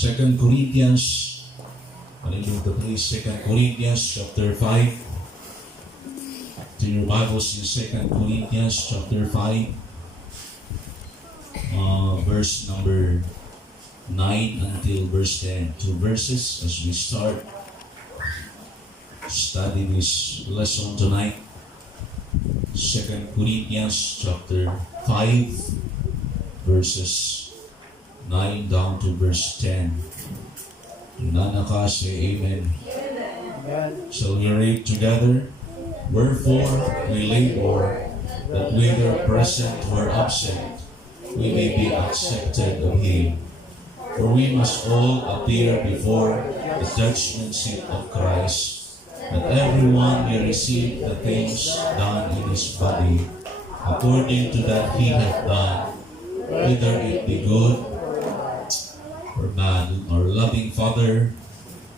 2 Corinthians, panindig to please, 2 Corinthians chapter 5. To your Bibles in 2 Corinthians chapter 5, verse number 9 until verse 10. 2 verses as we start study this lesson tonight. 2 Corinthians chapter 5, verses 9 down to verse 10. Nanaka say amen. So we read together. Wherefore we labor, that whether present or absent, we may be accepted of Him. For we must all appear before the judgment seat of Christ, that everyone may receive the things done in his body, according to that he hath done, whether it be good or bad. Our loving Father,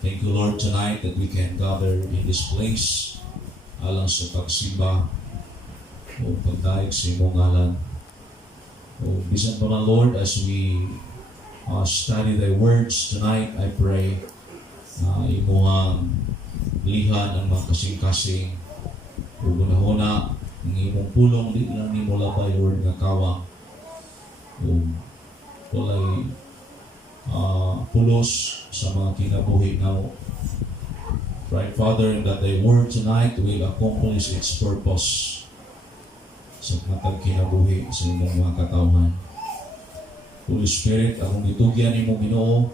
thank you, Lord, tonight that we can gather in this place alang sa pagsimba o pagdaig sa imong ngalan. O bisan pa man, Lord, as we study thy words tonight, I pray imuhang lihan ang mga kasing-kasing o gunahuna ng imong pulong, di lang ni mo labay, Lord, nga kawang o walay pulos sa mga kinabuhi na mo. Right, Father, that thy word tonight will accomplish its purpose sa matag kinabuhi sa imong mga katawhan. Holy Spirit, akong itugyan imong Ginoo,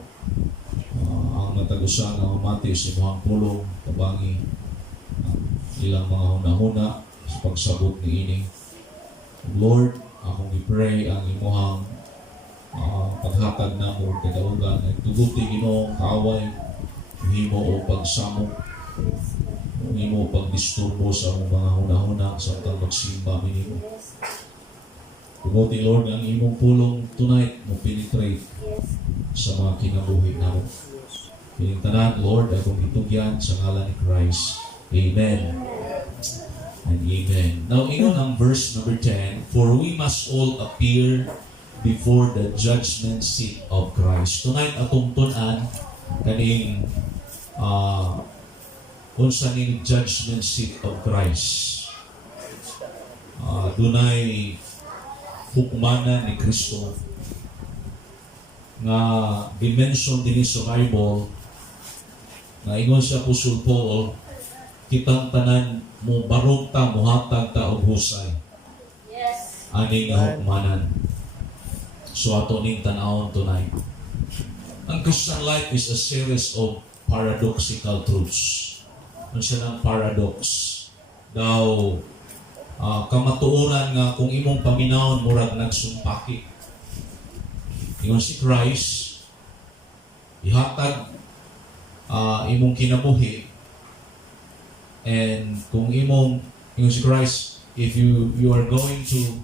ang natagusan na umati sa imong pulong, tabangi ilang mga hunahuna sa pagsabot ni ini. Lord, akong i-pray ang imong paghatag na mo kadaugan ay tuguti Ginoo kaaway himo o pagsamok himo o pagdisturbo sa mga hunahuna sa atang magsimba minimo. Tuguti, Lord, ang imong pulong tonight mo penetrate sa mga kinabuhi namo. Kining tanan, Lord, akong itugyan sa ngalan ni Christ. Amen and amen. Now, ingon ang verse number 10, for we must all appear before the judgment seat of Christ. Tonight, atong tunan kaning unsa ning judgment seat of Christ. Dunay hukmanan ni Kristo nga dimension din sa Bible na ingon sa Apostle Paul, kitang tanan mo barog ta, muhatag ta og husay. Yes. Ani nga hukmanan. So ato ning tan-awon tonight. Ang Christian life is a series of paradoxical truths. Ano siya ng paradox? Daw, kamatuoran nga kung imong paminawon murag nagsumpaki. Ingon si Christ, ihatag imong kinabuhi, and kung ingon si Christ, if you are going to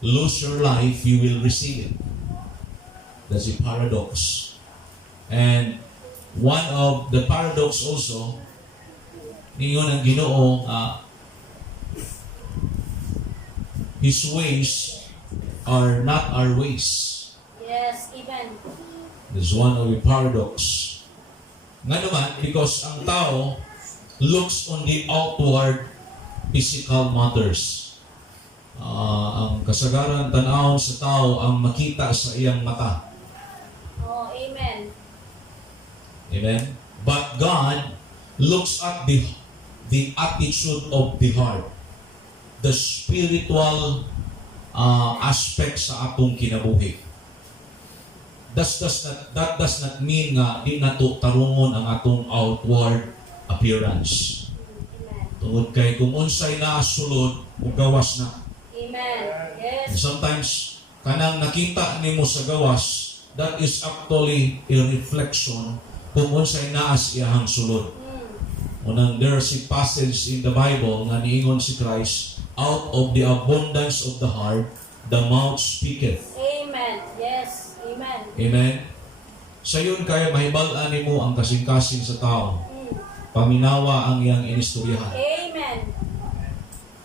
lose your life, you will receive it. That's a paradox. And one of the paradox also, ningon ang Ginoo, His ways are not our ways. Yes, even. This is one of the paradox. Nga naman, because ang tao looks on the outward physical matters. Ang kasagaran tan-awon sa tao ang makita sa iyang mata. Oh, amen. Amen? But God looks at the attitude of the heart, the spiritual aspect sa atong kinabuhi. That does not mean nga di nato tarungon ang atong outward appearance. Tungod kay kung unsay naasulod, gawas na. Amen. Yes. And sometimes, kanang nakita nimo sa gawas, that is actually a reflection kung unsay naas iyahang sulod. Unang there's a passage in the Bible nga niingon si Christ, out of the abundance of the heart, the mouth speaketh. Amen. Yes. Amen. Amen? Sa yun kaya mahibal-an nimo ang kasing-kasing sa tao. Paminawa ang iyang inistoryahan. Amen.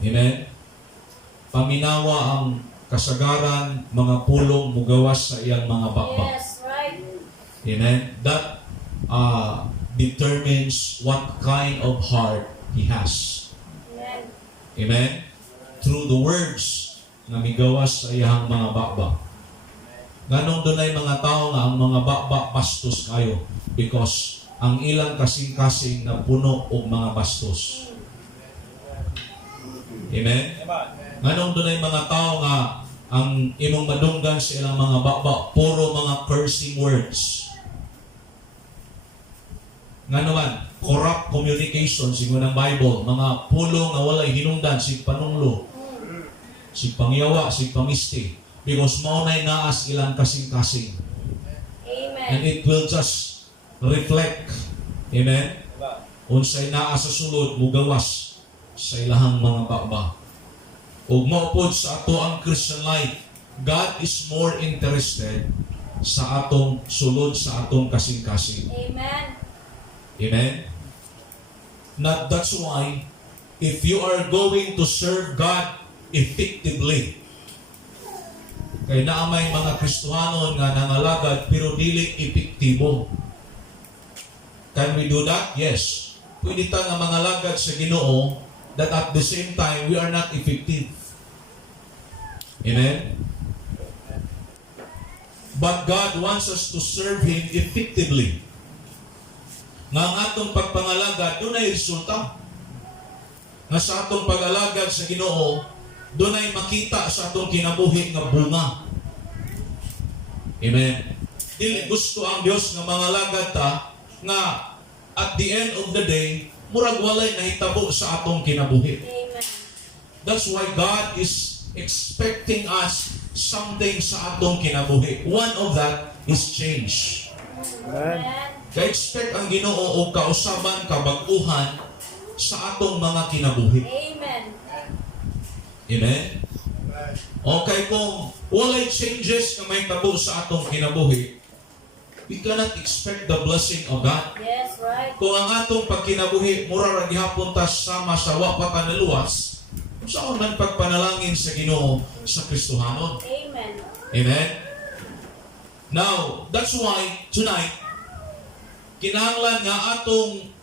Amen? Paminawa ang kasagaran, mga pulong mugawas sa iyang mga bakbak. Yes, right. Amen? That determines what kind of heart he has. Amen. Amen? Through the words na migawas sa iyang mga bakbak. Ganong dunay mga tao nga ang mga bakbak bastos kayo because ang ilang kasing-kasing na puno og mga bastos. Amen? Ganong dunay mga tao nga ang imong madunggan sa ilang mga bakbak puro mga cursing words. Nga naman, corrupt communication, sigo ng Bible, mga pulo nga walay hinungdan, sig panunglo, sig pangyawa, sig pamisti, because maunay naas ilang kasing-kasing. And Amen. it will just reflect, amen, unsay naa sa sulod, mugawas sa ilahang mga bakba. Ug maupod sa ato ang Christian life, God is more interested sa atong sulod, sa atong kasing-kasing. Amen. Amen? That's why, if you are going to serve God effectively, kay naamay mga Kristohanon nga nangalagad pero dili epektibo. Can we do that? Yes. Pwede ta nga mangalagad sa Ginoo that at the same time we are not effective. Amen? But God wants us to serve Him effectively. Nga ang atong pagpangalagad, doon ay resulta. Nga sa atong pag-alagad sa Ginoo, doon ay makita sa atong kinabuhi nga bunga. Amen. Dili gusto ang Dios nga mangalagad ta nga at the end of the day, murag walay nahitabo sa atong kinabuhi. Amen. That's why God is expecting us something sa atong kinabuhi. One of that is change. Amen. Ka-expect ang Ginoo o kausaban, kabag-uhan sa atong mga kinabuhi. Amen. Amen? Okay, kung walay changes na may tabo sa atong kinabuhi, we cannot expect the blessing of God. Yes, right. Kung ang atong pagkinabuhi, mura ra gihapon ta sama sa wa pa ta naluwas, saan man pagpanalangin sa Ginoo sa Kristohanon. Amen. Amen? Now, that's why tonight, kinahanglan nga atong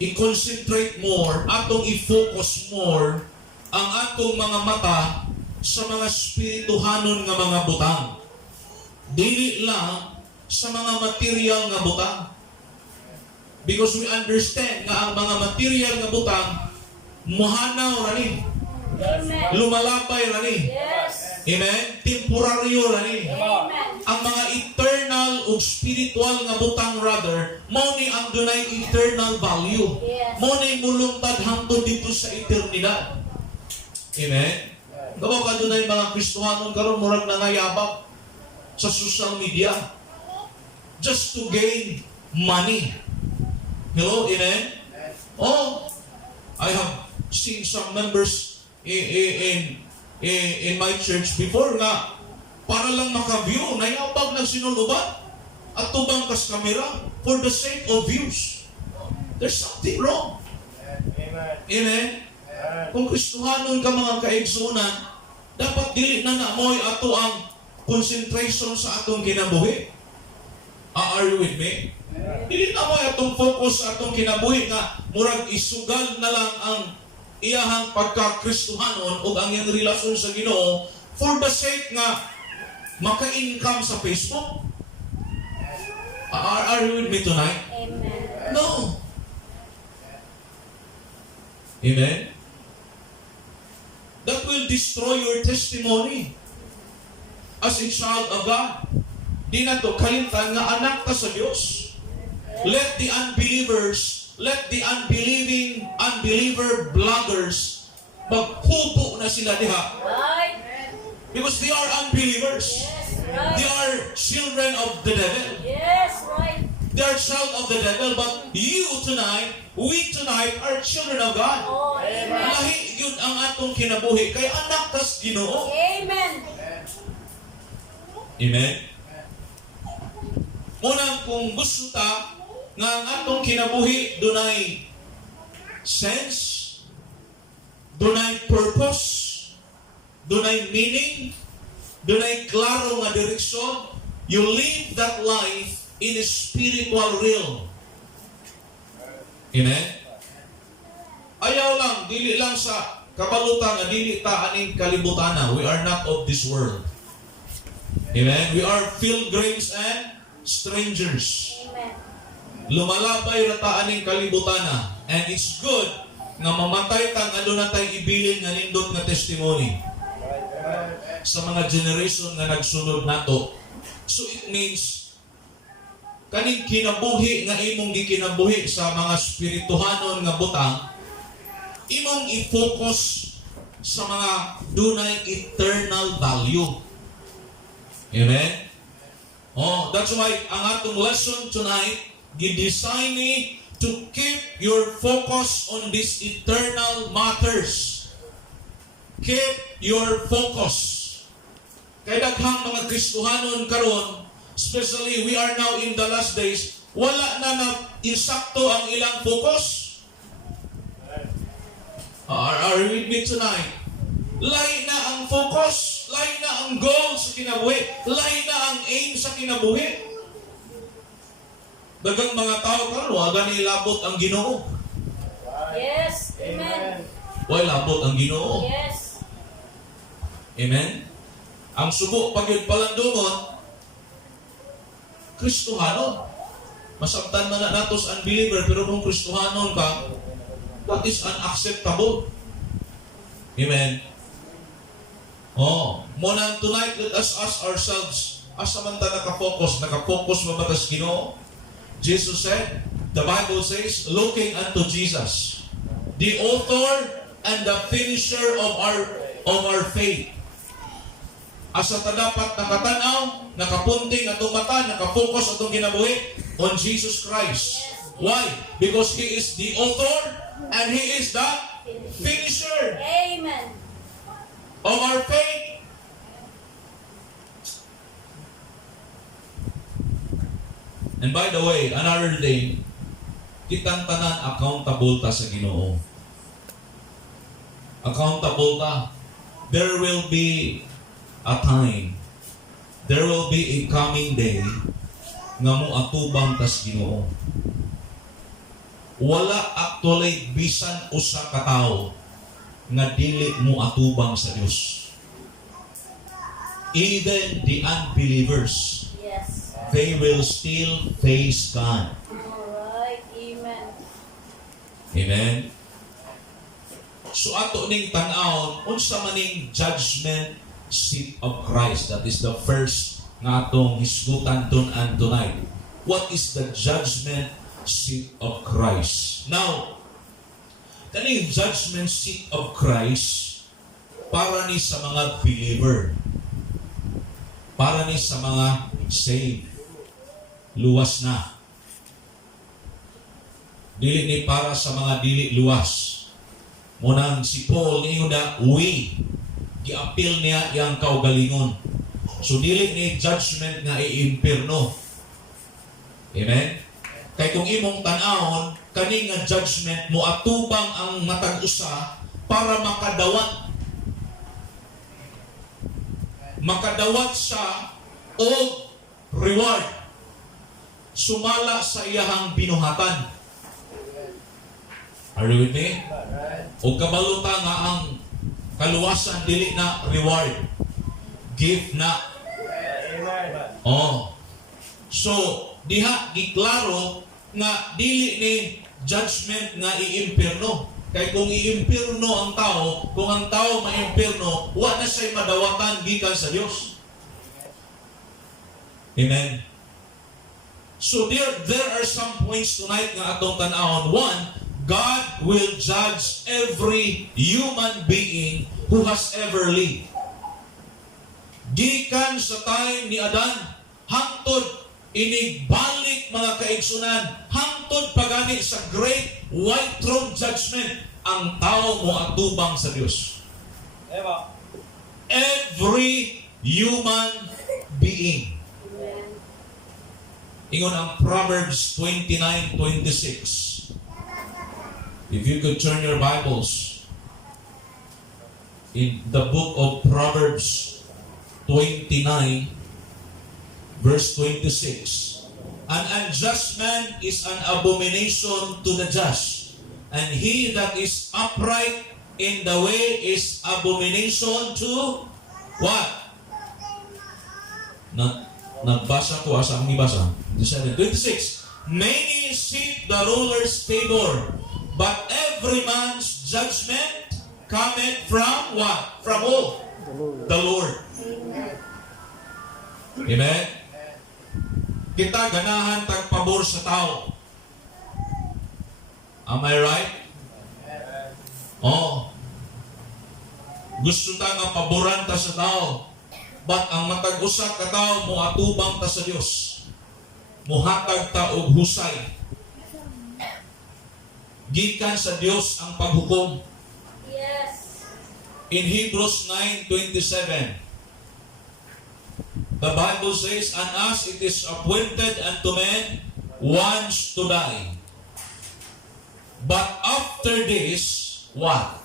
i-concentrate more, atong i-focus more ang atong mga mata sa mga spirituhanon nga mga butang. Dili lang sa mga material nga butang. Because we understand nga ang mga material nga butang muhanaw rani, Amen. lumalabay rani. Yes. Amen? Temporaryo rani. Amen. Ang mga eternal o spiritual nga butang rather, mao ni ang dunay eternal value. Yes. Mao ni mulungtad hangtod dito sa eternidad. Amen? Gawa ka dunay mga Kristohanon karon murag nangayabak sa social media just to gain money. Hello? Amen? Oh, I have seen some members in my church before nga para lang maka-view, nayabag ng sinuluban at tubang kas kamera for the sake of views. There's something wrong. Amen. Amen? Kung Kristohanon ka mga kaigsunan, dapat dili na namoy ato ang concentration sa atong kinabuhi. Are you with me? Dili na moy atong focus sa atong kinabuhi nga murag isugal na lang ang iyahang pagka-Kristohanon o ang iyang relasyon sa Ginoo for the sake nga maka-income sa Facebook. Are you with me tonight? Amen. No. Amen? That will destroy your testimony as a child of God. Di na to kalimtan nga anak ka sa Diyos. Let the unbelievers, let the unbeliever bloggers maghubo na sila diha. Right. Because they are unbelievers. Yes, They right. are children of the devil. Yes, right. They are child of the devil. But you tonight, we tonight are children of God. Oh, amen. Lahi yun ang atong kinabuhi. Kay anak tas Ginoo. Amen. Amen? Unang kung gusto ta nga ang atong kinabuhi dunay sense, dunay purpose, dunay meaning, dunay klaro nga direksyon, you live that life in a spiritual realm. Amen? Ayaw lang, dili lang sa kabalutan nga dili ta aning kalibutan. We are not of this world. Amen? We are pilgrims and strangers. Amen. Lumalabay na ta aning kalibutan. And it's good nga mamatay ta nga doon na tayo ibilin nga nindot nga testimony sa mga generation nga nagsunod nato. So it means kaning kinabuhi nga imong gikinabuhi sa mga spirituhanon nga butang, imong i-focus sa mga dunay eternal value. Amen? Oh, that's why ang atong lesson tonight gidesign ni to keep your focus on these eternal matters. Keep your focus. Kaya daghang mga Kristohanon karon, especially we are now in the last days, wala na insakto ang ilang focus. Are you with me tonight? Lain na ang focus, lain na ang goal sa kinabuhi, lain na ang aim sa kinabuhi. Dagang mga tao karon wala ni labot ang Ginoo. Yes. Amen. Why labot ang Ginoo? Yes. Amen? Ang subo pag yun palandungon, Kristohanon. Masabtan man na natos unbeliever, pero kung Kristohanon ka, that is unacceptable. Amen? Oh, muna tonight, let us ask ourselves, asa man ta nakafocus mabatas Ginoo? Jesus said, the Bible says, looking unto Jesus, the author and the finisher of our faith. Asa ta dapat nakatanaw, nakapunting atong mata, nakafocus atong kinabuhi on Jesus Christ. Why? Because He is the author and He is the finisher Amen. of our faith. And by the way, another thing, kitang tanan accountable ta sa Ginoo. Accountable ta. There will be a time, there will be a coming day nga mo atubang ta sa Ginoo. Wala actually bisan usa ka tawo nga dili mo atubang sa Dios. Even the unbelievers, Yes. they will still face God. Alright. Amen. Amen? So ato ning tan-awon unsa maning judgment seat of Christ. That is the first nga atong hisgutan tun-an tonight. What is the judgment seat of Christ? Now, kaning judgment seat of Christ para ni sa mga believer. Para ni sa mga saved. Luwas na. Dili ni para sa mga dili luwas. Munang si Paul niyo na we gi-appeal niya yang kaugalingon. So dili ni judgment nga iimpierno. Amen? Kay kung imong tan-awon kani nga judgment mo atubang ang matag usa para makadawat sa og reward sumala sa iyahang binuhatan. Are you with me? O kabaluta nga ang kaluwasan dili na reward. Gift na. Oh. So, diha giklaro nga dili ni judgment nga iimpierno. Kay kung iimpierno ang tao, kung ang tao maimpierno, wa na siya madawatan gikan sa Dios. Amen. So there are some points tonight nga atong tan-awon. One, God will judge every human being who has ever lived. Gikan sa time ni Adan, hangtod inigbalik mga kaigsunan, hangtod pagani sa great white throne judgment, ang tao mo atubang sa Dios. Every human being. Amen. Ingon ang Proverbs 29:26. If you could turn your Bibles in the book of Proverbs 29, verse 26. An unjust man is an abomination to the just, and he that is upright in the way is abomination to what? Nagbasa ko, asa akong ibasa? 26. Many seek the ruler's favor, but every man's judgment cometh from what? From who? The Lord. Amen? Kita ganahan tagpabor sa tao. Am I right? Oh. Gusto ta nga paboran ta sa tao. But ang matag-usa ka tao mo atubang ta sa Dios. Muhatag ta og husay. Gikan sa Dios ang paghukom. Yes. In Hebrews 9:27, the Bible says, "And as it is appointed unto men once to die, but after this, what?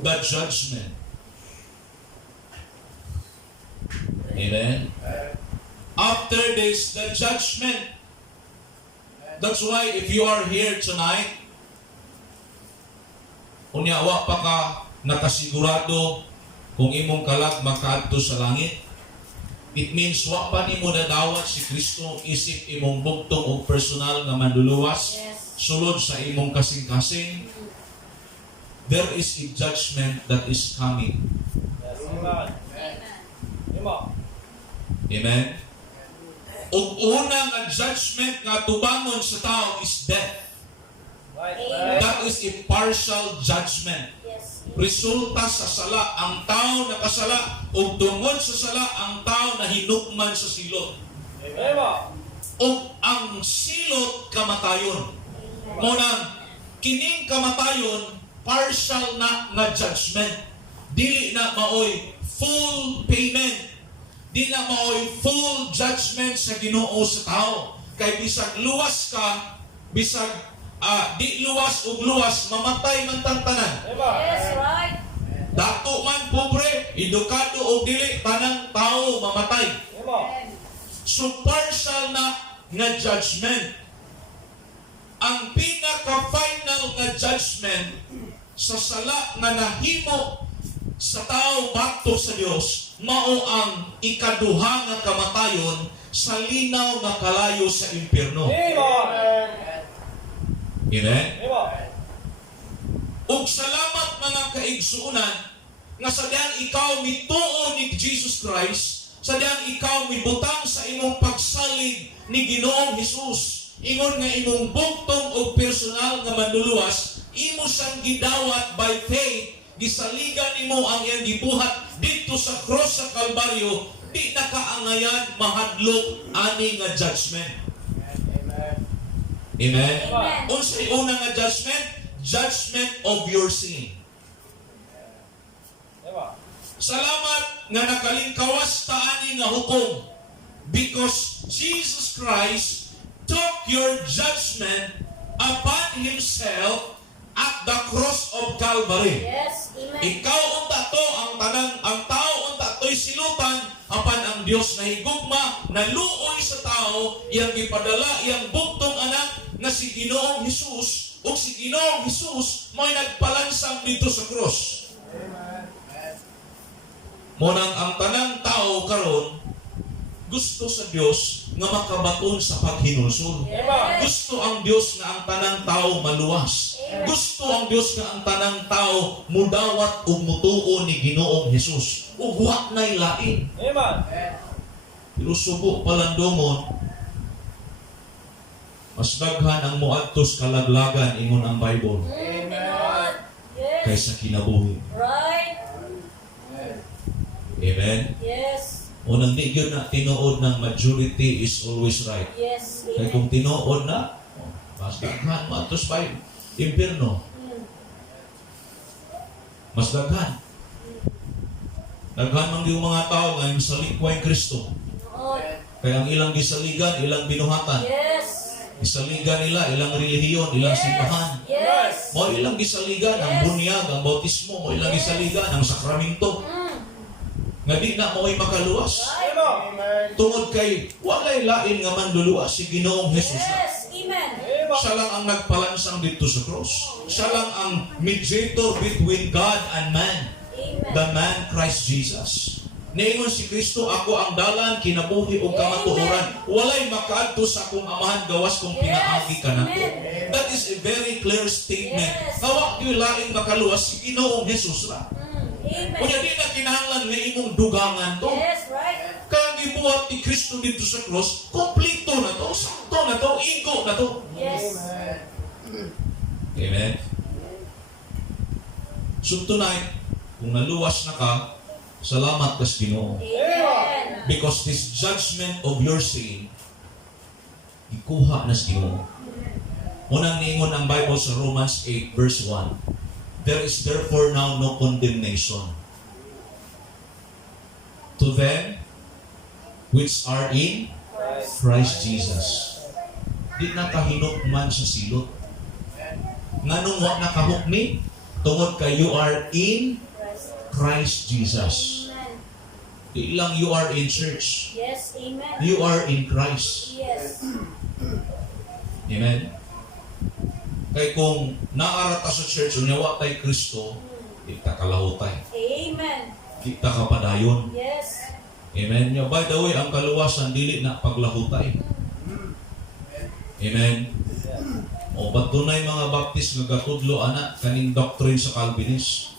The judgment." Amen. After this, the judgment. That's why if you are here tonight, unyawa pa ka nakasigurado kung imong kalag makaadto sa langit, it means wa pa nimo nadawat si Kristo isip imong bugtong o personal nga manluluwas. Yes. Sulod sa imong kasing-kasing, there is a judgment that is coming. Amen. Amen? Ug unang nga judgment nga tubangon sa tao is death. Amen. That is a partial judgment. Yes. Resulta sa sala ang tao nakasala ug tungod sa sala ang tao na hinukman sa silot. Ug ang silot kamatayon. Munang kining kamatayon partial na nga judgment. Dili na maoy full payment. Di na maoy full judgment sa Ginoo sa tao. Kay bisag luwas ka, bisag di luwas ug luwas, mamatay man tanan. Yes, right. Dato man pobre, edukado o dili, tanang tao mamatay. Amen. So partial na nga judgment. Ang pinaka-final nga judgment sa sala nga nahimo sa tao batok sa Dios, mao ang ikaduha nga kamatayon sa linaw nga kalayo sa impyerno. Amen? Ug salamat mga kaigsuonan nga sadyang ikaw mituo ni Jesus Christ, sadyang ikaw mibutang sa imong pagsalig ni Ginoong Hesus. Ingon nga imong bugtong o personal nga manluluwas, imo siyang gidawat by faith, gisaligan nimo ang iyang gibuhat dito sa cross sa Kalbaryo, di na kaangayan mahadlok ani nga judgment. Amen? Amen. Unsay una nga judgment? Judgment of your sin. Salamat nga nakalingkawas ta ani nga hukom, because Jesus Christ took your judgment upon Himself at the cross of Calvary. Yes. Amen. Ikaw unta to ang tao unta to'y silutan apan ang Dios na higugma naluoy sa tao iyang gipadala iyang bugtong anak nga si Ginoong Hesus, ug si Ginoong Hesus mo'y nagpalansang dito sa cross. Munang ang tanang tao karon gusto sa Dios nga makabaton sa paghinulsol. Yes. Gusto ang Dios nga ang tanang tao maluwas. Gusto ang Dios nga ang tanang tao mudawat ug mutuo ni Ginoong Hesus. Ug wa nay lain. Pero subo palandomon, mas daghan ang muadtos kalaglagan ingon ang Bible Amen. Yes. kaysa kinabuhi. Right. Amen. Yes. Unang di gyud na tinuod ng majority is always right. Yes. Kaya kung tinuod na, mas daghan maadtos pa impierno. Mas daghan. Daghan man yung mga tao nga yung salikway Kristo. Oh, Kaya ang ilang gisaligan, ilang binuhatan. yes. Gisaligan nila, ilang relihiyon, ilang simbahan. Yes. Mo ilang gisaligan, ang bunyag, ang bautismo, mo ilang gisaligan, ang sakramento. Nga di na mo'y makaluwas. Right. Tungod kay walay lain nga manluluwa si Ginoong Hesus na. Yes. Amen. Siya lang ang nagpalansang dito sa cross. Siya lang ang mediator between God and man. Amen. The man Christ Jesus. Niingon si Kristo, ako ang dalan, kinabuhi o kamatuoran. Walay makaadto sa akong amahan gawas kung pinaagi ka na. Amen. That is a very clear statement. Yes. Nawak yung laing makaluwas si Ginoong Hesus na. Amen. Kunya di na kinahanglan nga imong dugangan to. Yes, right. Kaya gibuhat ni Kristo dito sa cross, kompleto na to, sakto na to, iko na to. Yes. Amen. So tonight, kung naluwas na ka, salamat kas Ginoo. Amen. Because this judgment of your sin, ikuha na sa Ginoo. Unang niingon ang Bible sa Romans 8 verse 1. There is therefore now no condemnation to them which are in Christ Jesus. Di na kahinukman sa silot. Nganong wa nakahukmi? Tungod kay you are in Christ Jesus. Amen. Di lang you are in church. Yes. Amen. You are in Christ. Yes. Amen? Kaya kung naarata sa church, unyawa tay Kristo, di ta kalahutay. Amen. Di ta kapadayon. Yes. Amen? Yeah, by the way, ang kaluwasan, dili na paglahutay. Amen? O ba't tunay mga baptist nga gatudlo, anak, kaning doctrine sa Calvinist?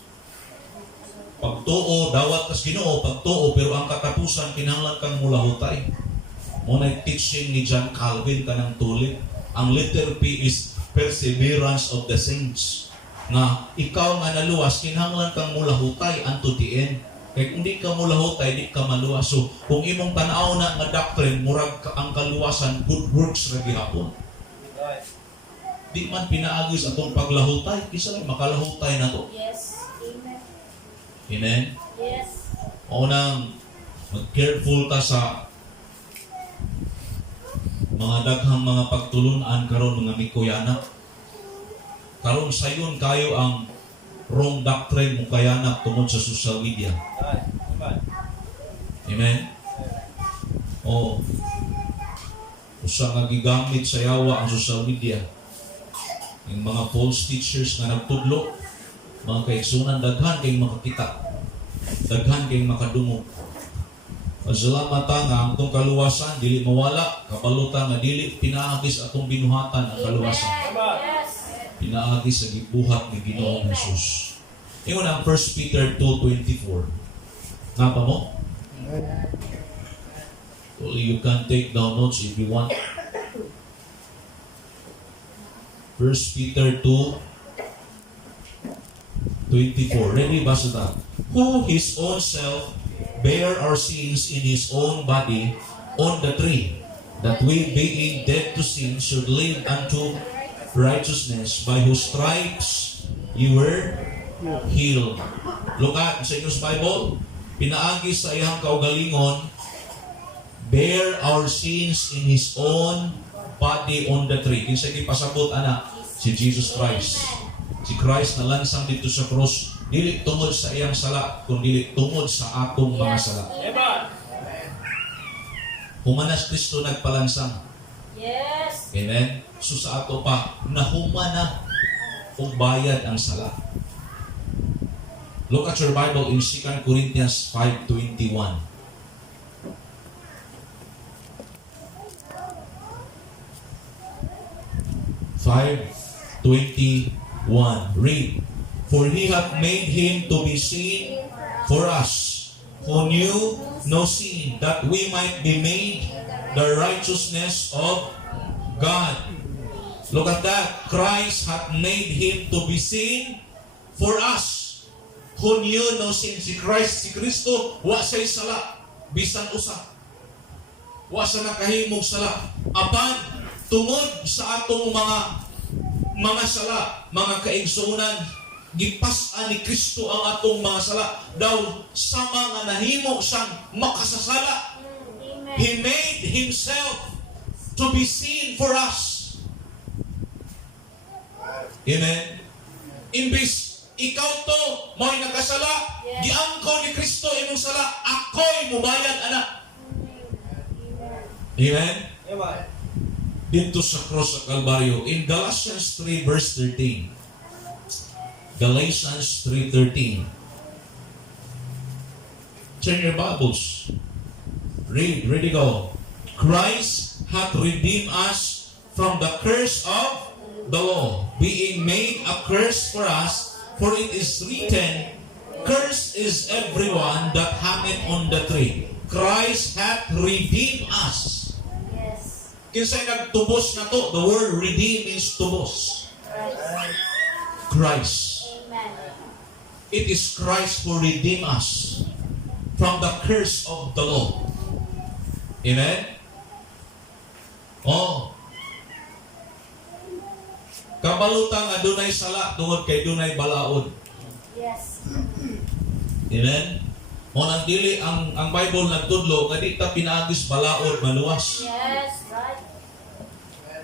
Pagtuo, dawat kas Ginoo, pagtuo, pero ang katapusan, kinahanglan kang mulahutay. Muna'y teaching ni John Calvin kanang tulit. Ang letter P is perseverance of the saints. Nga, ikaw nga naluwas, kinahanglan kang mulahutay unto the end. Kaya kung di ka mulahutay, di ka maluwas. So, kung imong tanaw na nga doctrine, murag ang kaluwasan, good works ra gihapon. Di man pinaagos atong paglahutay, isa lang makalahutay na to. Yes. Amen. Amen? Yes. Unang, mag-careful ta sa mga daghang mga pagtulunan karon mga mikuyanak. Karon sayon kayo ang wrong doctrine mo kayanak tungod sa social media. Amen? O, usa nga gigamit sa yawa ang social media. Yung mga false teachers na nagtudlo, mga kaigsunan, daghan kayong makakita. Daghan kayong makadungog. Pasalamat nga ang itong kaluwasan, dili mawala, kapalutan nga dili pinaagis atong binuhatan ang kaluwasan. Amen. Yes. Pinaagis sa gibuhat ni Ginoong Jesus. Ingon ang 1 Peter 2:24. Napa mo? Well, you can take down notes if you want. 1 Peter 2:24. Ready, basa ta. Who his own self bear our sins in his own body on the tree, that we being dead to sin should live unto righteousness, by whose stripes you were healed. Look at sa inyong Bible, pinaagi sa iyang kaugalingon, bear our sins in his own body on the tree. Kinsa gipasabot ana? Si Jesus Christ. Si Christ na lansang dito sa cross, dili tungod sa iyang sala, kundi tungod sa atong mga sala. Humanas Kristo nagpalansang. Yes. Amen? So sa ato pa, nahumana kung bayad ang sala. Look at your Bible in 2 Corinthians 5:21. 5:21. Read. For he hath made him to be sin for us, who knew no sin, that we might be made the righteousness of God. Look at that. Christ hath made him to be sin for us, who knew no sin. Si Christ, si Kristo, wa sa'y sala, bisan usa. Wa sa nakahimog sala. Apan, tungod sa atong mga sala, mga kaigsunan, gipas-an ni Kristo ang atong mga sala. Daw, sama nga nahimo siyang makasasala. Amen. He made himself to be sin for us. Amen? Imbis, ikaw to, mo'y nakasala, Yes. giangko ni Kristo imong sala, ako'y mubayad, anak. Amen? Amen. Dito sa cross sa Kalbaryo, in Galatians 3 verse 13. Galatians 3:13. Turn your Bibles. Read, ready go. Christ hath redeemed us from the curse of the law, being made a curse for us, for it is written, cursed is everyone that hangeth on the tree. Christ hath redeemed us. Yes. Kinsay nagtubos na to, the word redeem means tubos. Christ. Christ. Amen. It is Christ who redeemed us from the curse of the law. Amen? Oh. Kabalutang adunay sala tungod kay dunay balaod. Yes. Amen? O nang dili ang Bible nagtudlo nga di ta pinaagis balaod maluwas. Yes. Right.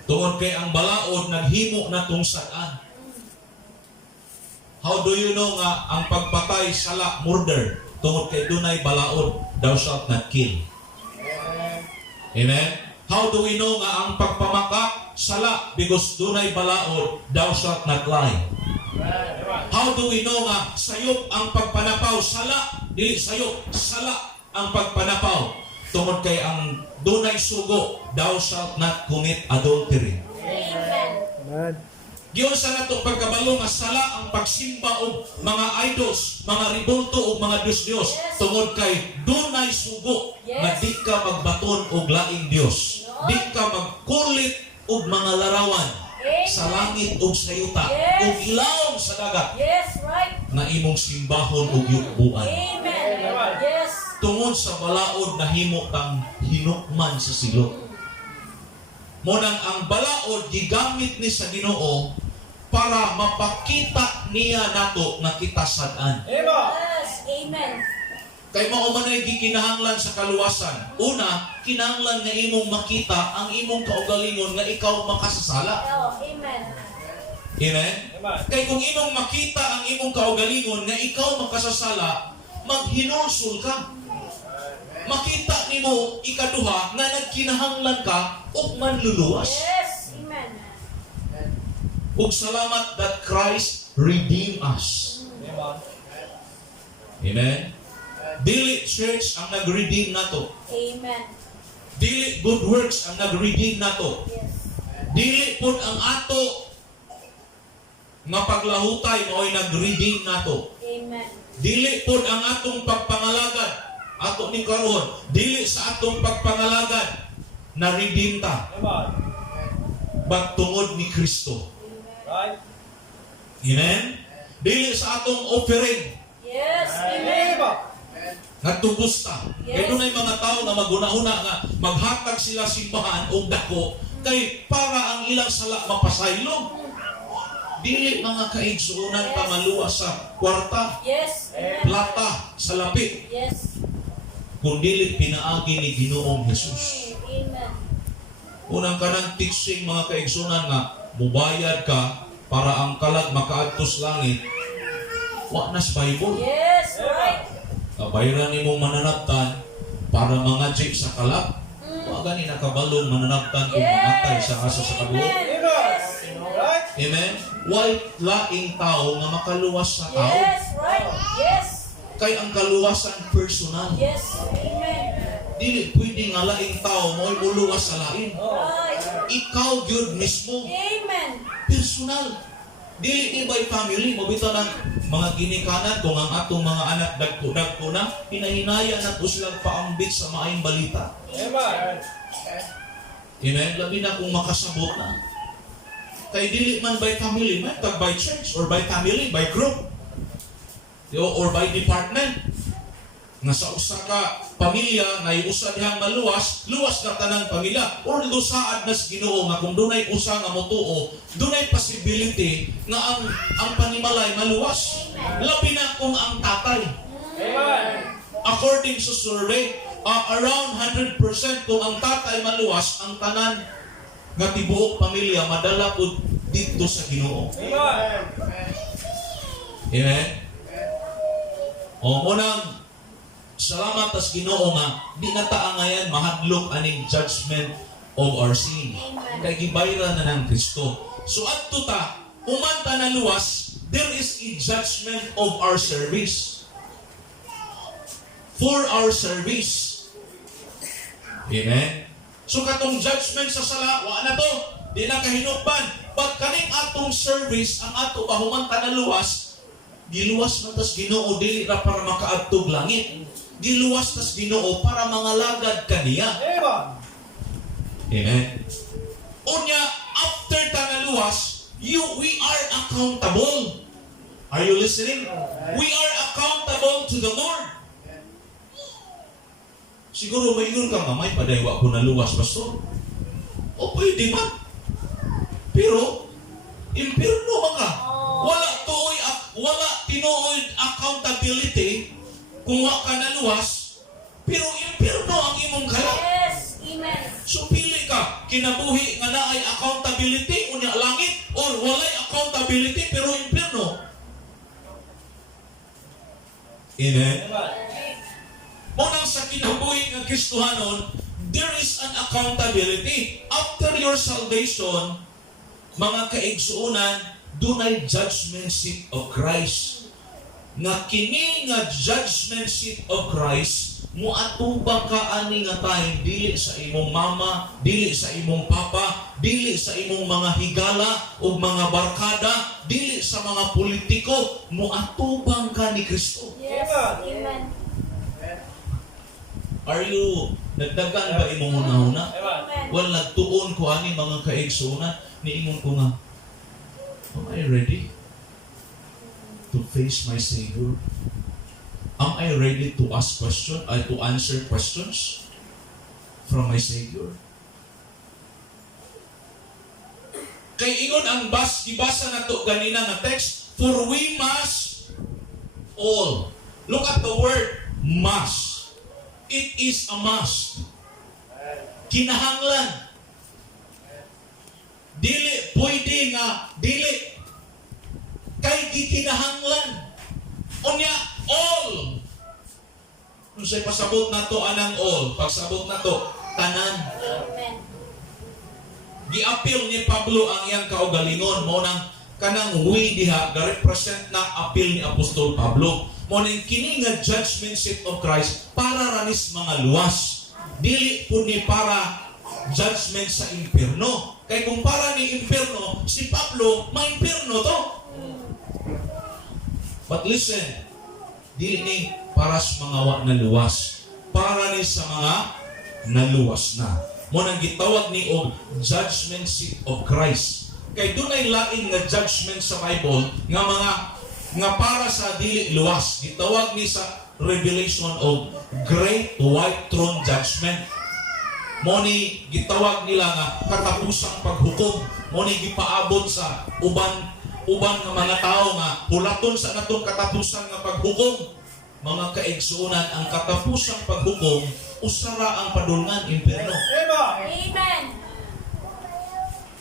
Tungod kay ang balaod naghimo na tong sad-an. How do you know nga ang pagpatay sala murder? Tungod kay dunay balaod, thou shalt not kill. Amen? How do we know nga ang pagpamakak sala because dunay balaod, thou shalt not lie? How do we know nga sayop ang pagpanapaw sala, dili sayop, sala ang pagpanapaw? Tungod kay ang dunay sugo, thou shalt not commit adultery. Amen. Giyon sa nato pagkabalo nga sala ang pagsimba og mga idols, mga ribulto og mga Diyos-Diyos. Yes. Tungod kay dunay sugo Yes. nga di ka magbaton og laing Dios. No. Di ka magkulit og mga larawan Amen. sa langit ug sa yuta Yes. ug ilawom sa dagat Yes. Right. na imong simbahon ug yukbuan. Amen. Yes. Tungod sa balaod nahimo tang hinukman sa silot. Munang ang balaod gigamit ni sa Ginoo para mapakita niya nato nga kita sad-an. Yes. Amen. Kay mao man ay gikinahanglan sa kaluwasan. Una, kinahanglan nga imong makita ang imong kaugalingon nga ikaw makasasala. Oh, amen. Amen? Kay kung imong makita ang imong kaugalingon nga ikaw makasasala, maghinulsol ka. Makita nimo ikaduha nga nagkinahanglan ka ug manluluwas. Yes. Amen. Ug salamat that Christ redeemed us. Amen? Dili church ang nag-redeem nato. Amen. Dili good works ang nag-redeem nato. Yes. Dili pud ang ato nga paglahutay mao'y nag-redeem nato. Amen. Dili pud ang atong pagpangalagad ato ning karon. Dili sa atong pagpangalagad na redeem ta. But tungod ni Kristo. Right? Amen? Dili sa atong offering. Yes. Amen. Nagtubos ta. Yes. Kaya dunay mga tao na magunahuna nga maghatag sila simbahan o dako kay para ang ilang sala mapasaylo. Dili mga kaigsuunan Yes. ta maluwas sa kwarta, Yes. Amen. plata, sa lapit. Yes. Kung dili pinaagi ni Ginoong Jesus. Amen. Unang kanang teaching mga kaigsuunan nga mubayad ka para ang kalag makaadtos langit. Wa na sa Bible. Yes. Right. Kabayran nimong mananaptan para mga chip sa kalag. Wa gani nakabalong mananaptan kung mamatay sa asa sa kabuo. Amen. Yes. Right? Amen? Why laing tao nga makaluwas sa tao? Yes. Right. Yes. Kay ang kaluwasan personal. Yes. Amen. Dili pwede nga laing tao mo'y muluwas sa lain. Right. Ikaw gyud mismo, Amen. personal. Dili ni by family, mabito ng mga ginikanan kung ang atong mga anak dagko-dagko na, hinahinaya na po silang paambit sa maayong balita. Amen. Amen? Labi na kung makasabot na. Kay dili man by family, man, tag by church, or by family, by group, or by department. Nga sa usa ka pamilya na usa dihang maluwas, luwas na tanang pamilya. Or lusaad na sa Ginoo nga kung dunay usa nga motuo, dunay possibility nga ang panimalay maluwas. Labi na kung ang tatay. Amen. According sa survey, around 100% kung ang tatay maluwas, ang tanan nga tibuok pamilya madala pud dito sa Ginoo. Amen. Amen? O munang Salamat tas Ginoo nga di na ta ngayon mahadlok aning judgment of our sin. Amen. Kay gibayra na ng Kristo. So adto ta, human ta na luwas, there is a judgment of our service. For our service. Amen. So katong judgment sa sala, wa na to, di na kahinukban. Pag kaning atong service, ang ato pahuman ta na luwas, giluwas na tas Ginoo dili ra para makaadtog langit. Giluwas tas Ginoo para mangalagad kaniya. Amen. Amen. Unya, after ta na luwas, we are accountable. Are you listening? We are accountable to the Lord. Siguro maingon ka, mamay, padaywa ko na luwas, pastor. O pwede man. Pero, impirno man ka. Wala tinuoy accountability kung wa ka na luwas, pero impirno ang imong kalat. Yes. Amen. So pili ka, kinabuhi nga naay accountability unya langit or walay accountability pero impierno. Amen. Amen. Munang sa kinabuhi nga Kristohanon, there is an accountability. After your salvation, mga kaigsuunan, dunay judgment seat of Christ. Nga kini nga judgment seat of Christ, muatubang ka ani nga time dili sa imong mama, dili sa imong papa, dili sa imong mga higala o mga barkada, dili sa mga politiko, muatubang ka ni Kristo. Yes. Amen. Are you nagdagan ba imong hunahuna? Amen. Wal nagtuon ko ani mga kaigsuunan, niingon ko nga, am I ready to face my Savior? Am I ready to ask questions, to answer questions from my Savior? Kay ingon ang gibasa na to ganina nga text, for we must all. Look at the word must. It is a must. Kinahanglan. Dili pwede nga dili. Kay gikinahanglan. Unya all. Kung sa'y pasabot na to anang all, pagsabot na to, tanan. Amen. Gi-appeal ni Pablo ang iyang kaugalingon mo nang kanang we diha ga-represent na appeal ni Apostol Pablo. Mo nang kini nga judgment seat of Christ para ranis mga luwas. Dili po ni para judgment sa impierno. Kay kung para ni impierno, si Pablo, ma-impierno to. But listen, dili ni para sa mga wa na luwas. Para ni sa mga naluwas na. Mo nang gitawag ni og judgment seat of Christ. Kay dunay lain nga judgment sa Bible nga para sa dili luwas. Gitawag ni sa Revelation of Great White Throne Judgment. Mo ni gitawag nila nga katapusang paghukom. Mo ni gipaabot sa uban nga mga tao nga hulaton sa natong katapusan nga paghukom. Mga kaigsuunan, ang katapusang paghukom usara ang padulngan impierno. Amen. Amen.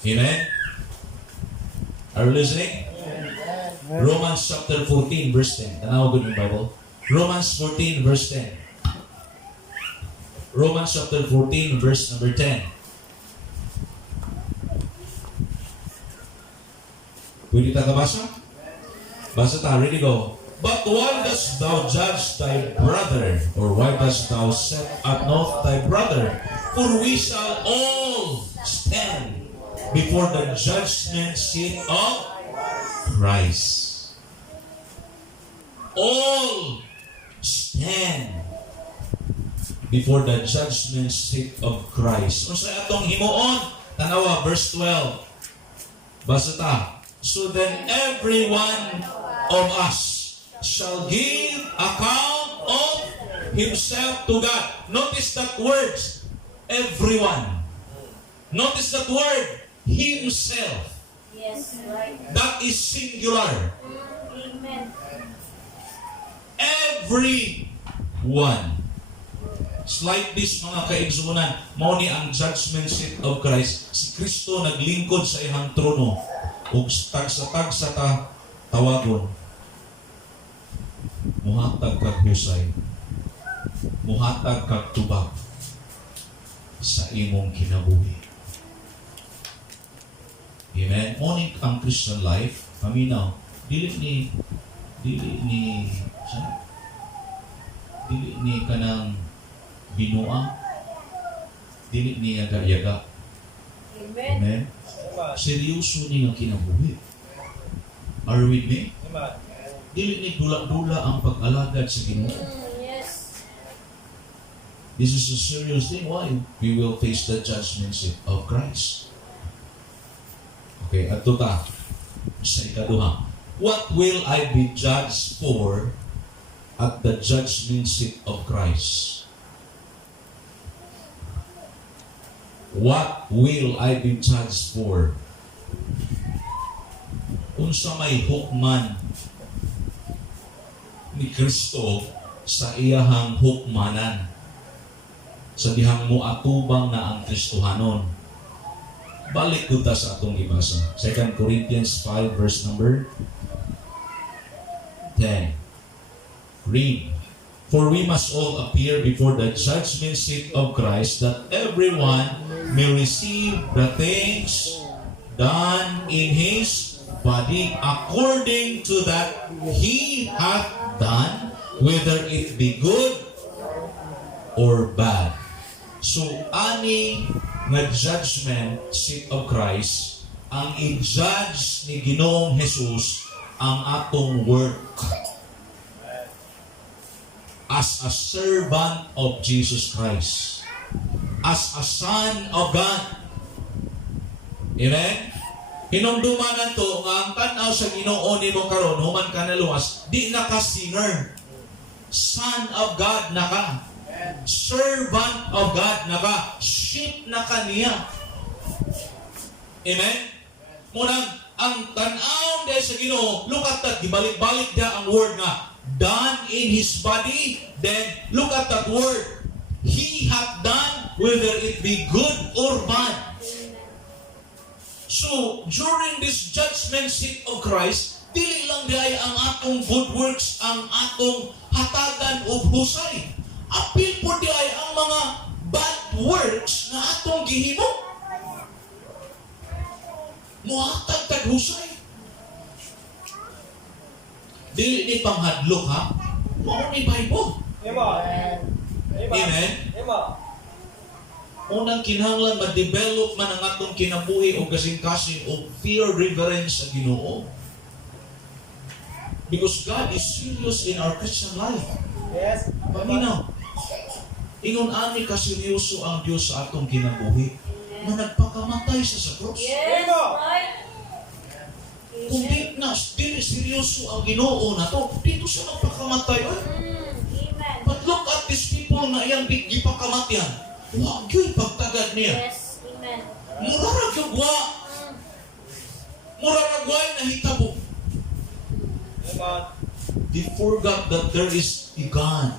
Amen. Are you listening? Romans chapter 14 verse 10. Tanaw ko yung Bible. Romans 14 verse 10. Romans chapter 14 verse number 10. Pwede ta kabasa? Basa ta, ready go. But why dost thou judge thy brother? Or why dost thou set at naught thy brother? For we shall all stand before the judgment seat of Christ. All stand before the judgment seat of Christ. Kung sa atong himuon, tanawa, verse 12. Basa ta. So then every one of us shall give account of himself to God. Notice that word, everyone. Notice that word, himself. Yes, right. That is singular. Amen. Everyone. Like this mga kaigsuunan, mao ni ang judgment seat of Christ. Si Kristo naglingkod sa ihang trono ug tag-sa ta tawagon. Muhatag kag husay muhatag kag tubag sa imong kinabuhi. Amen. Oning ang Christian life, paminaw, dili ni kanang binuang, dili ni yaga-yaga. Amen. Amen. Amen. Seryoso ni nga kinabuhi. Are you with me? Amen. Dili ni dula-dula ang pag-alagad sa Ginoo. Yes. This is a serious thing. Why? We will face the judgment seat of Christ. Okay, ato ta sa ikaduha. What will I be judged for at the judgment seat of Christ? What will I be judged for? Unsa may hukman ni Kristo sa iyahang hukmanan, sa dihang moatubang na ang Kristohanon. Balik ko ta sa atong ibasa. 2 Corinthians 5 verse number 10. Read. For we must all appear before the judgment seat of Christ, that everyone may receive the things done in his body according to that he hath done, whether it be good or bad. So, ani nga judgment seat of Christ, ang i-judge ni Ginoong Jesus ang atong work as a servant of Jesus Christ, as a son of God. Amen? Hinumdumanan to nga ang tanaw sa Ginoo nimo karon human ka na luwas, di na ka sinner. Son of God na ka. Servant of God na ka. Sheep na ka niya. Amen? Munang ang tanaw dahil sa Ginoo, look at that, gibalik-balik dia ang word nga done in his body. Then look at that word, he hath done, whether it be good or bad. So during this judgment seat of Christ, dili lang diay ang atong good works ang atong hatagan o husay. Apil po diay ang mga bad works na atong gihimo. Muhatag kag husay. Dili ni panghadlok ha. Mao ni Bible. Amen. Amen. Amen. Unang kinahanglan ma-develop man ang atong kinabuhi o kasing-kasing o fear, reverence sa Ginoo. Because God is serious in our Christian life. Yes. Paminaw. Ingon ani ka seryoso ang Dios sa atong kinabuhi na nagpakamatay siya sa cross. Yes. Right. Kung dili seryoso ang Ginoo na to, dito siya nagpakamatay. Amen. But look at these people na iyang gipakamatyan. Wag yun pagtagad niya. Yes. Amen. Murarag yung wa. Murarag wa na hitabo. Amen. They forgot that there is a God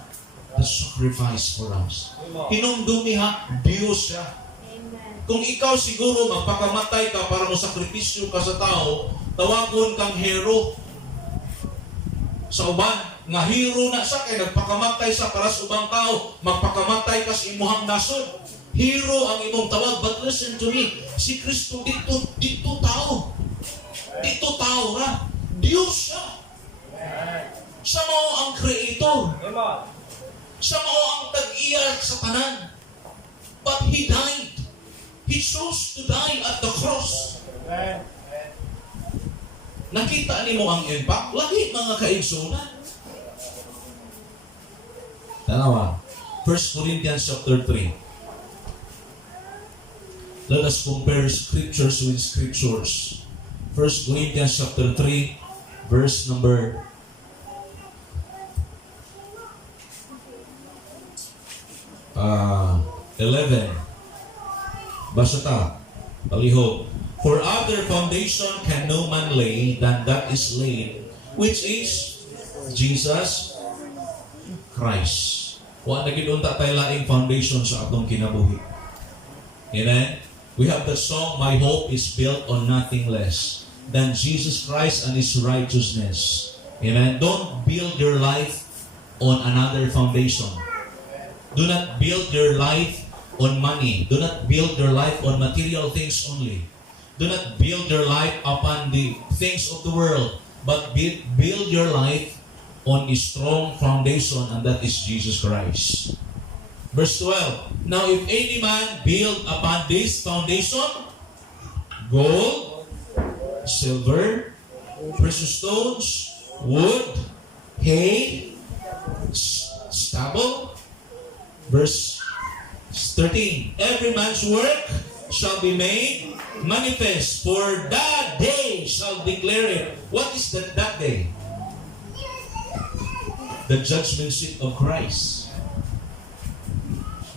that sacrifice for us. Amen. Hinumdumi ha, Diyos siya. Amen. Kung ikaw siguro magpakamatay ka para mo sakripisyo ka sa tao, tawagon kang hero. Sa uban, nga hero na siya kay nagpakamatay sa para sa ubang tao, magpakamatay ka sa imuhang nasod. Hero ang imong tawag, but listen to me, si Kristo dito tao. Dito tao ra. Diyos siya. Siya mao ang creator. Amen. Siya mao ang tag-iya sa tanan. But He died. He chose to die at the cross. Amen. Nakita nimo ang impact? Lagi mga kaigsunan. Tanawa, 1 Corinthians chapter 3. Let us compare scriptures with scriptures. 1 Corinthians chapter 3, verse number 11. Basta ta, palihog. For other foundation can no man lay than that is laid, which is Jesus Christ. Wa na gid unta tay laing foundation sa atong kinabuhi. Amen. We have the song, my hope is built on nothing less than Jesus Christ and His righteousness. Amen. Don't build your life on another foundation. Do not build your life on money. Do not build your life on material things only. Do not build your life upon the things of the world, but build your life on a strong foundation, and that is Jesus Christ. Verse 12. Now if any man build upon this foundation, gold, silver, precious stones, wood, hay, stubble. Verse 13. Every man's work shall be made manifest, for that day shall declare it. What is that day? The judgment seat of Christ.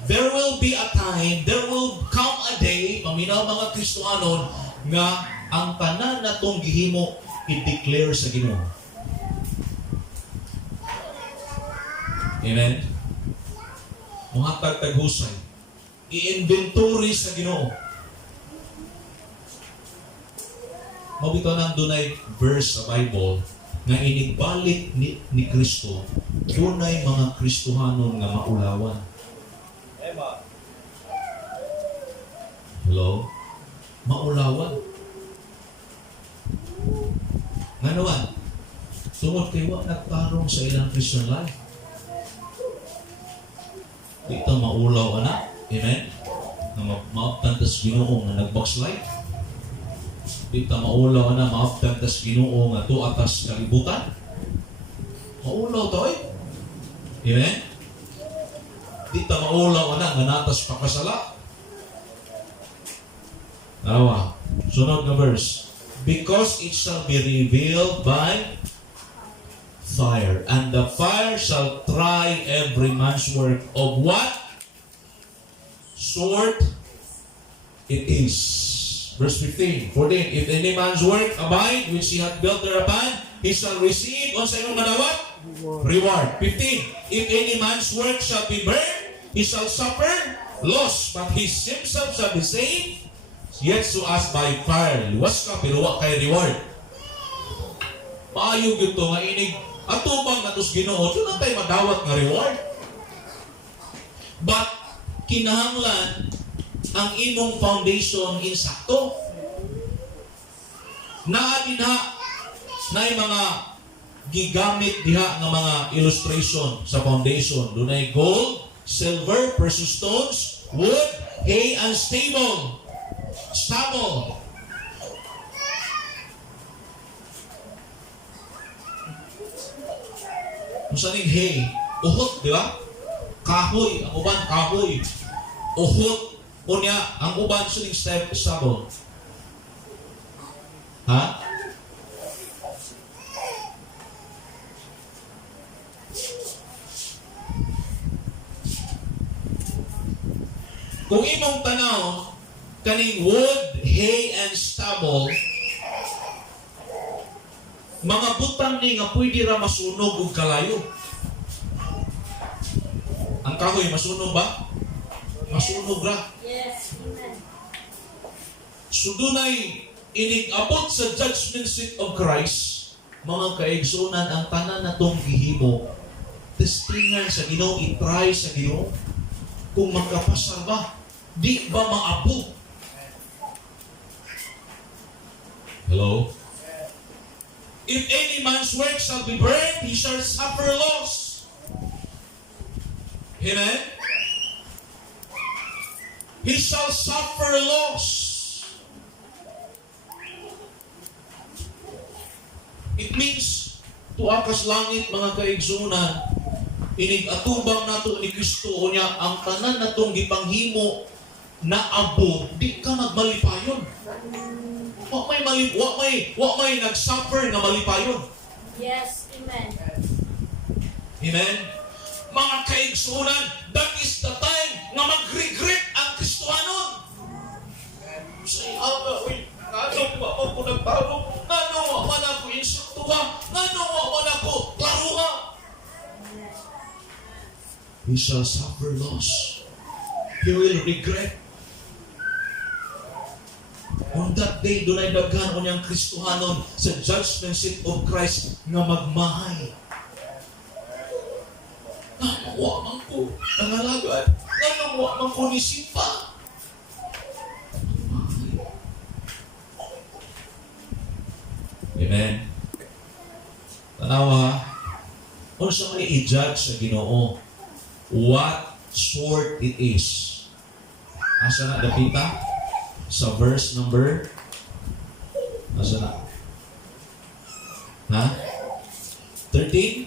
There will be a time, there will come a day, paminaw mga Kristohanon, nga ang tanan na itong gihimo i-declare sa Ginoo. Amen? Muhatag taghusay. I-inventory sa Ginoo. Mabito nang dunay verse sa Bible nga inigbalik ni Kristo, dunay mga Kristohanon nga maulawan. Amen. Hello? Maulawan. Nga naman, tungod kay wa nagtarong sa ilang Christian life. Ito maulaw na. Amen? Na maaptan tas Ginoo nga nag-backslide. Dito maulaw na maaptan tas Ginoo nga to atas kalibutan. Maulaw to eh. Amen? Dito maulaw na nga natas pakasala. Tawa. Sunod na verse. Because it shall be revealed by fire, and the fire shall try every man's work of what sort it is. Verse 15. 14. If any man's work abide, which he hath built thereupon, he shall receive on sa inyong manawat reward. 15. If any man's work shall be burned, he shall suffer loss, but he himself shall be saved, yet so as by fire. Luwas ka, pero wa kay reward. Maayo gito nga inig atubang atos Ginoo, so na tayo madawat nga reward. But kinahanglan ang imong foundation insakto. Naa dinha nay mga gigamit diha nga mga illustration sa foundation. Dunay gold, silver, precious stones, wood, hay, and stubble. Kung saan yung hay, uhot, di ba? Kahoy, ang uban, kahoy. Uhot, unya, ang uban, suning stubble. Ha? Kung imong tanaw, kaning wood, hay, and stubble, mga butang ni nga pwede ra masunog og kalayo. Ang kahoy masunog ba? Masunog ra. Yes. Amen. So dunay inig-abot sa judgment seat of Christ, mga kaigsunan, ang tanan natong gihimo, testingan sa Ginoo, i-try sa Ginoo, kung magkapasar ba, di ba maabot? Hello? If any man's work shall be burned, he shall suffer loss. Amen? He shall suffer loss. It means, tuakas langit mga kaigsunan, inig-atubang nato ni Kristo niya, ang tanan natong gipanghimo na abo, di ka magmalipayon. Wa may nag-suffer na malipayon. Yes. Amen. Amen? Mga kaigsunan, that is the time nga mag-regret ang Kristohanon. Say, ano ba ako nagtarong? Ano man ako instruktuha? Ano man ako laruha? He shall suffer loss. He will regret. On that day, dunay daghan o niyang Kristohanon sa judgment seat of Christ nga magmahay. wa man ko nangalagad. Nganong wa man ko ni simpa. Amen. Tanawa, kung sa may i-judge sa Ginoo, what sort it is. Asa na dapita? Sa verse number, asa na? Ha? 13?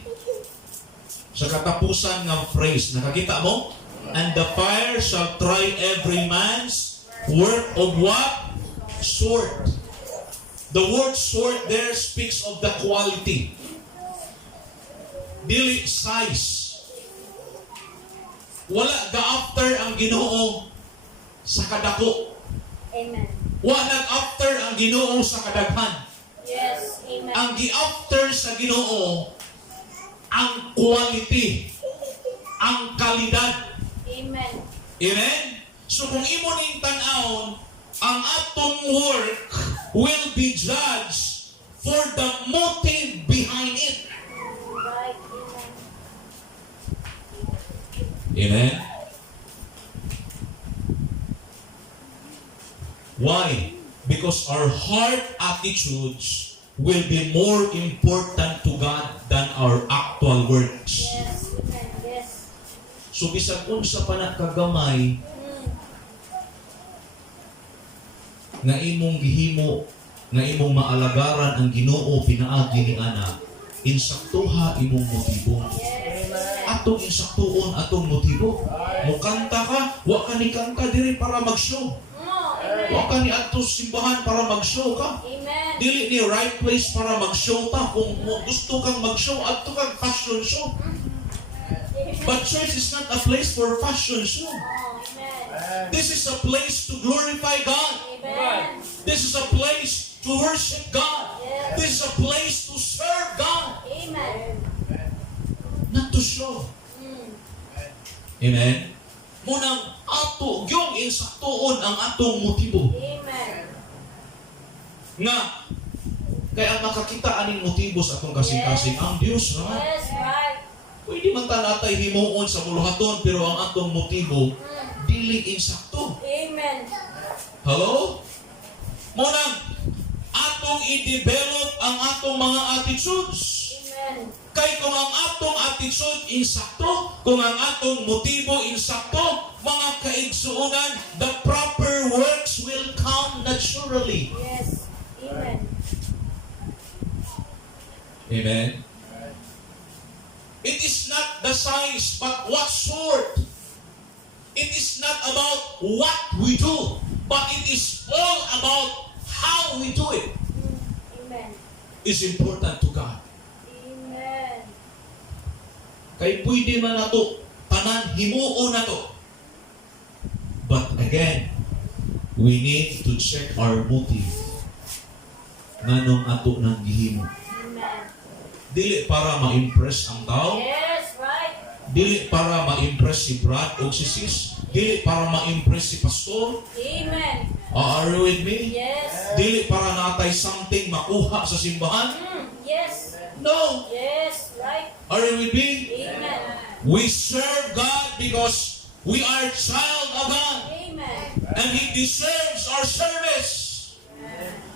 Sa katapusan ng phrase, nakakita mo? And the fire shall try every man's work of what? Sort. The word sort there speaks of the quality. Dili size. Wala ga-after ang Ginoo sa kadako. Amen. Wala nag-after ang Ginoo sa kadaghan. Yes. Amen. Ang gi-after sa Ginoo ang quality, ang kalidad. Amen. Amen? So kung imo ning tan-awon, ang atong work will be judged for the motive behind it. Right. Amen. Amen? Why? Because our heart attitudes will be more important to God than our actual works. Yes. Amen. Yes. So bisag unsa pa na kagamay nga imong gihimo, nga imong maalagaran ang Ginoo pinaagi ni ana, insaktuha imong motibo. Yes. Atong insaktuon atong motibo. Mukanta ka, wa ka ni kanta diri para mag-show. Amen. Wa ka ni adto simbahan para mag-show ka. Amen. Dili ni right place para mag-show ta. Kung gusto kang mag-show, adto kang fashion show. But church is not a place for fashion show. Amen. This is a place to glorify God. Amen. This is a place to worship God. Yes. This is a place to serve God, Amen. not to show. Amen? Munang ato, yung insaktuon ang atong motibo. Amen. Nga, kaya makakita aning motibo sa atong kasing-kasing ang Diyos naman. Yes. Right. Pwede man ta natay himuon sa buluhaton, pero ang atong motibo, dili insakto. Amen. Hello? Munang, atong i-develop ang atong mga attitudes. Amen. Kay kung ang atong attitude insakto, kung ang atong motibo insakto, mga kaigsuunan, the proper works will come naturally. Yes. Amen. Amen? It is not the size, but what sort. It is not about what we do, but it is all about how we do it. Amen. It's important to God. Amen. Kay pwede man nato tanan himuon nato. But again, we need to check our motive. Nganong ato nang gihimo. Amen. Dili para ma-impress ang tao, Yes. Right. dili para ma-impress si Brad o si Sis, dili para ma-impress si Pastor. Amen. Are you with me? Yes. Dili para natay something makuha sa simbahan. Yes. No. Yes. Right. Are you with me? Amen. We serve God because we are child of God. Amen. And He deserves our service.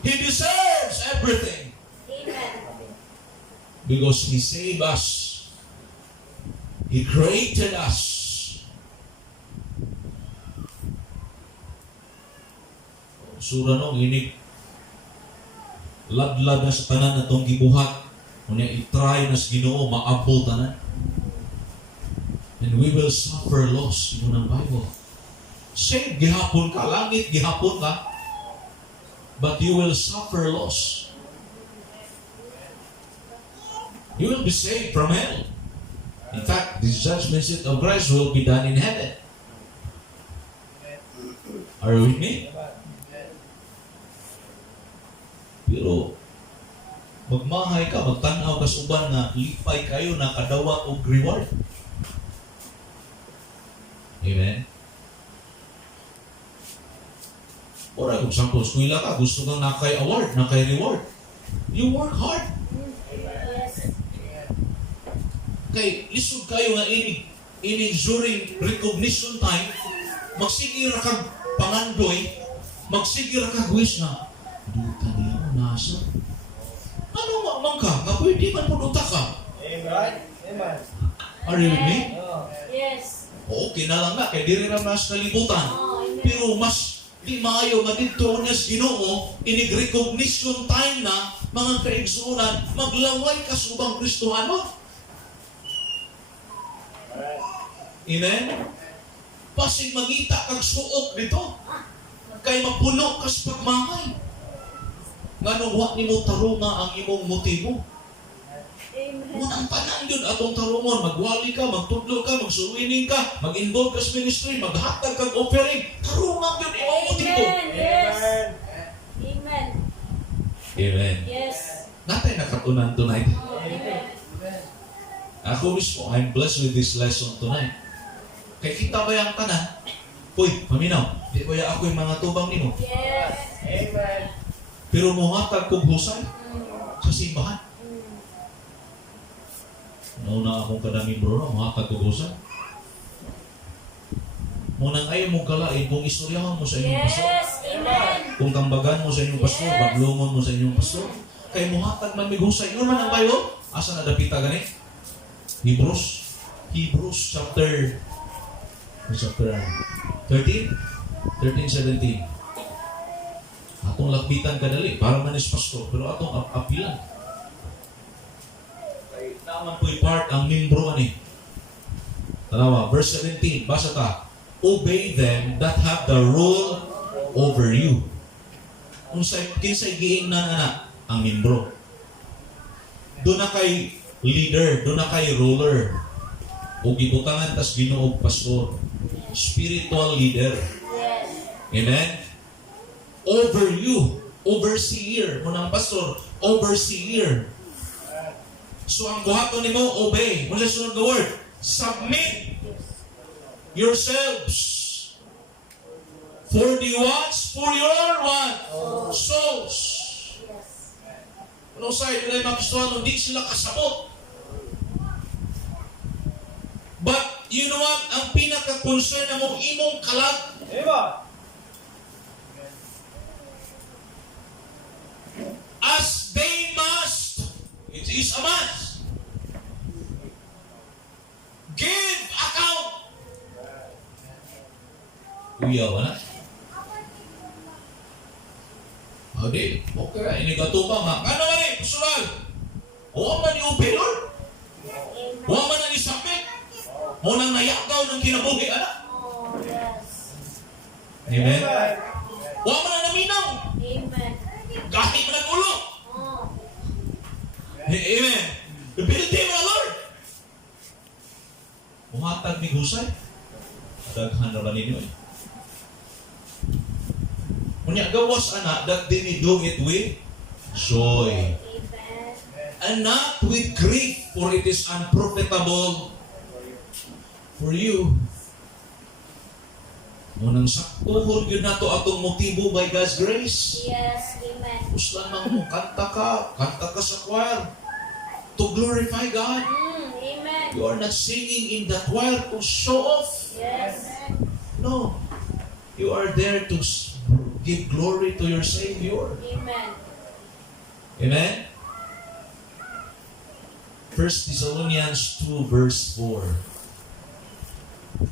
He deserves everything. Amen. Because He saved us. He created us. Sura nung inig. Ladlad na sa tanan na itong gibuhat. Kunya itry na sa Ginoo, maabot tanan. And we will suffer loss. Ito ng Bible. Saved, gihapon ka. Langit, gihapon ka. But you will suffer loss. You will be saved from hell. In fact, the judgment seat of Christ will be done in heaven. Are you with me? Pero, magmahay ka, magtanaw ka sa uban na lipay kayo na kadawat o reward. Amen? Or kung example, eskwela ka, gusto kang nakay award, nakay reward. You work hard. Yes. Kay lisod kayo nga ini ini during recognition time, magsige ra kag pangandoy, magsige ra kag wish na, duta niya o nasa. Ano man ka? Nga pwede man po duta ka. Amen. Amen. Are you with me? Oh. Yes. Okay na lang na, kaya di rin na mas kalibutan. Oh, amen. Pero mas di maayo nga dito niya sa Ginoo, inig recognition time na, mga kaigsunan, maglaway ka sa ubang Kristohanon. Amen? Pasig mangita kag suok dito. Kay mapuno ka sa pagmangay. Nga nung wa nimo tarunga ang imong motibo. Amen. Munang tanan yun atong tarungon. Magwali ka, magtudlo ka, magsuwining ka, mag-involve ka sa ministry, maghatag kag offering. Tarungan yun imong motibo. Amen. Yes. Amen. Amen. Amen. Yes. Natay nakatunan tonight. Oh, amen. Ako mismo, I'm blessed with this lesson tonight. Kay kita ba yung tanan? Uy, paminaw, di ba ako yung mga tubang nimo? Yes. Amen. Pero muhatag kong husay sa simbahan. Nauna akong kadaming bro na muhatag kong husay. Munang ayaw mong kalain kung istoryahan mo sa inyong pastor. Yes. Amen. Kung tambagan mo sa inyong pastor, Yes. baglungon mo sa inyong pastor. Kay muhatag man may husay. Yun man ang bayo. Asa na dapita gani? Hebrews chapter 13, 17. Atong lakbitan kadali para manis pastor, pero atong apilan. Kay naman po'y part ang membro ani. Tanawa, verse 17, basa ta. Obey them that have the rule over you. Kinsay giingnan ana ang membro. Doon na kay leader, doon na kay ruler. O gibutangan tas Ginoo pastor. Spiritual leader. Yes. Amen? Over you. Overseer. Munang pastor. Overseer. So ang buhaton nimo obey. Mo sa sunod nga word. Submit yourselves. For the wants for your what? Souls. Yes. Ano sa'yo, nila yung mga Kristohanon, di sila kasabot. But, you know what? Ang pinaka-concern na mong imong kalag, Amen. as they must, it is a must, give account. Uyaw na. Adi, okay, ini gatupang ha. Ano man eh, sural? Huwag man i-upi, Lord. Amen. Huwag man na isapit. Huwag nang nayakaw ng kinabuhi, anak. Oh, yes. Amen? Amen. Huwag man na naminaw. Amen. Kahit man ang ulo. Oh. Amen. Ipiliti mo na, Lord. Umatag ni Husay. Daghan na ba ninyo eh? Kunya gawas anak that they may do it with joy. Amen. And not with grief, for it is unprofitable for you. Munang saktuhon yun na to atong motibo by God's grace. Yes. Amen. Uslan man mo, kanta ka sa choir to glorify God. Amen. You are not singing in the choir to show off. Yes. No. You are there to give glory to your Savior. Amen. Amen? 1 Thessalonians 2 verse 4.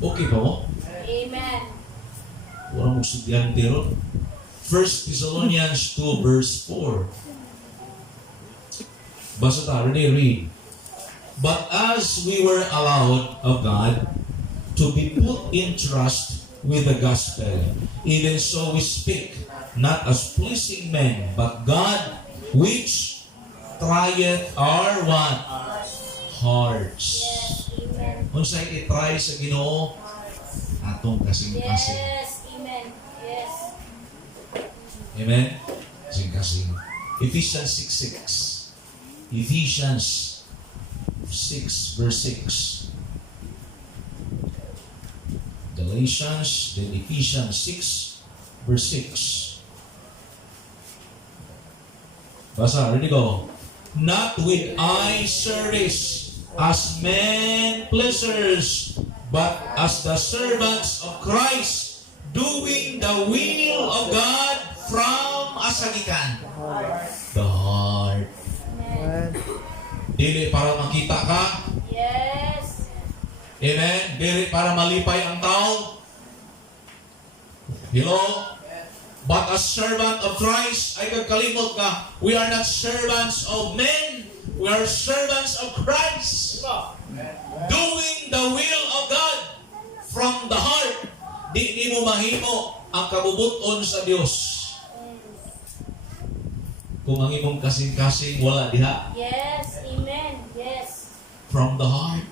Okay pa mo? Amen. Wala mong sudyante ron. 1 Thessalonians 2 verse 4. Basta ta, read. But as we were allowed of God to be put in trust with the gospel, even so we speak, not as pleasing men, but God, which trieth our what? Hearts. Yes. Amen. Unsay i-try sa Ginoo? Atong kasing-kasing. Yes. Amen. Yes. Amen? Kasing-kasing. Ephesians 6:6. Ephesians 6 verse 6. Galatians, then Ephesians 6 verse 6. Basa, ready go. Not with eye service as men pleasers, but as the servants of Christ, doing the will of God from asagikan. The heart. Amen. Dili para makita ka. Yes. Amen. Dili para malipay ang tao. Hello? But as servant of Christ, ay kagkalimot ka, we are not servants of men. We are servants of Christ. Doing the will of God from the heart. Di mo mahimo ang kabubuton sa Dios. Kung ang imong kasing-kasing, wala diha. Yes. Amen. Yes. From the heart.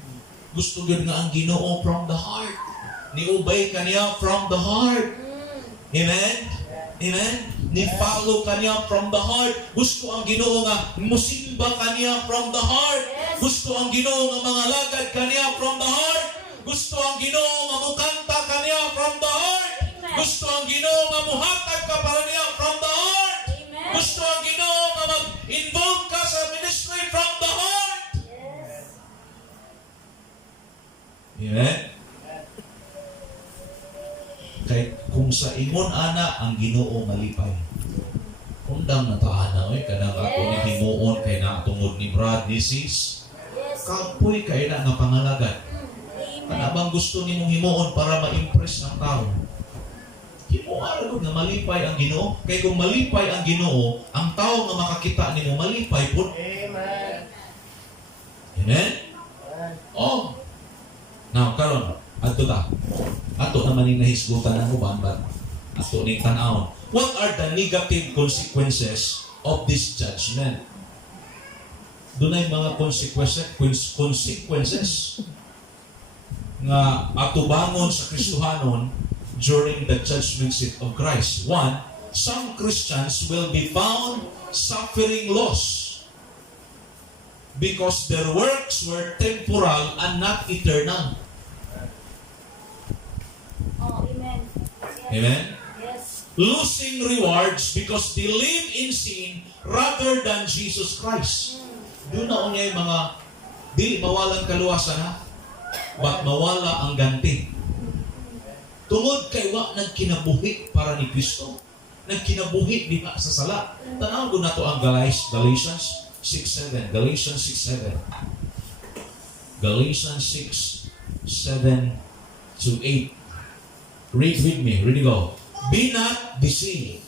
Gusto yun nga ang Ginoo from the heart. Niubay kaniya from the heart. Amen? Amen? Ni-follow kaniya from the heart. Gusto ang Ginoo nga musimba kaniya from the heart. Yes. Gusto ang Ginoo nga mga lagad kaniya from the heart. Gusto ang Ginoo nga mukanta kaniya from the heart. Amen. Gusto ang Ginoo nga muhatag ka para niya from the heart. Amen. Gusto ang Ginoo nga mag-involve ka sa ministry from the heart. Yes. Amen? Kay kung sa ingon ana ang Ginoo malipay. Kundang nataana oy kanang ato ni himuon kay na tungod ni Brad ni Sis. Yes. Kapoy kay na nga pangalagan. Amen. Kanabang gusto nimong himuon para ma-impress ang tao. Himuon gud nga malipay ang Ginoo. Kay kung malipay ang Ginoo, ang tao nga makakita nimo malipay pud. Amen. Amen? Oh. Now karon adto ta. Ato naman yung nahisgutan ng uban, but ato ning tanawon. What are the negative consequences of this judgment? Doon ay mga consequences nga atubangon sa Kristohanon during the judgment seat of Christ. One, some Christians will be found suffering loss because their works were temporal and not eternal. Oh, amen. Yes. Amen? Yes. Losing rewards because they live in sin rather than Jesus Christ. Doon na unya yung mga di mawalan kaluwasan ha, but mawala ang ganti. Tungod kay wa nagkinabuhi para ni Kristo. Nagkinabuhi di ba sa sala. Tanaw ko na to ang Galatians 6:7. Galatians 6:7. Galatians 6:7 to 8. Read with me. Ready, go. Be not deceived.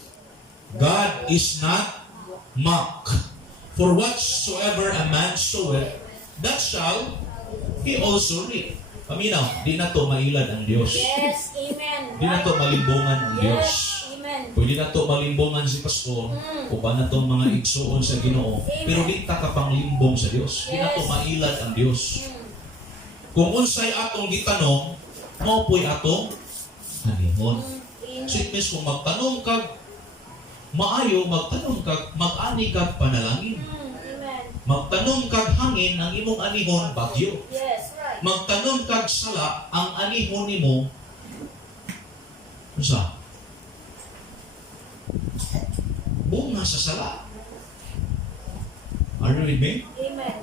God is not mocked. For whatsoever a man soweth, that shall he also reap. Paminaw, di na to mailad ang Diyos. Yes. Amen. Di na to malimbungan ang Diyos. Yes. Amen. Pwede na to malimbungan si Pastor o ba na to mga igsuon sa Ginoo. Pero di ta kapang limbong sa Diyos. Di na to mailad ang Diyos. Kung unsay atong gitanong, mao po'y atong hanihon. So it means kung magtanong kag maayo, magtanong kag mag-ani kag panalangin. Amen. Magtanong kag hangin, ang imong anihon bagyo. Yes, right. Magtanong kag sala, ang anihon nimo unsa? Bunga sa sala. Are you with me? Amen.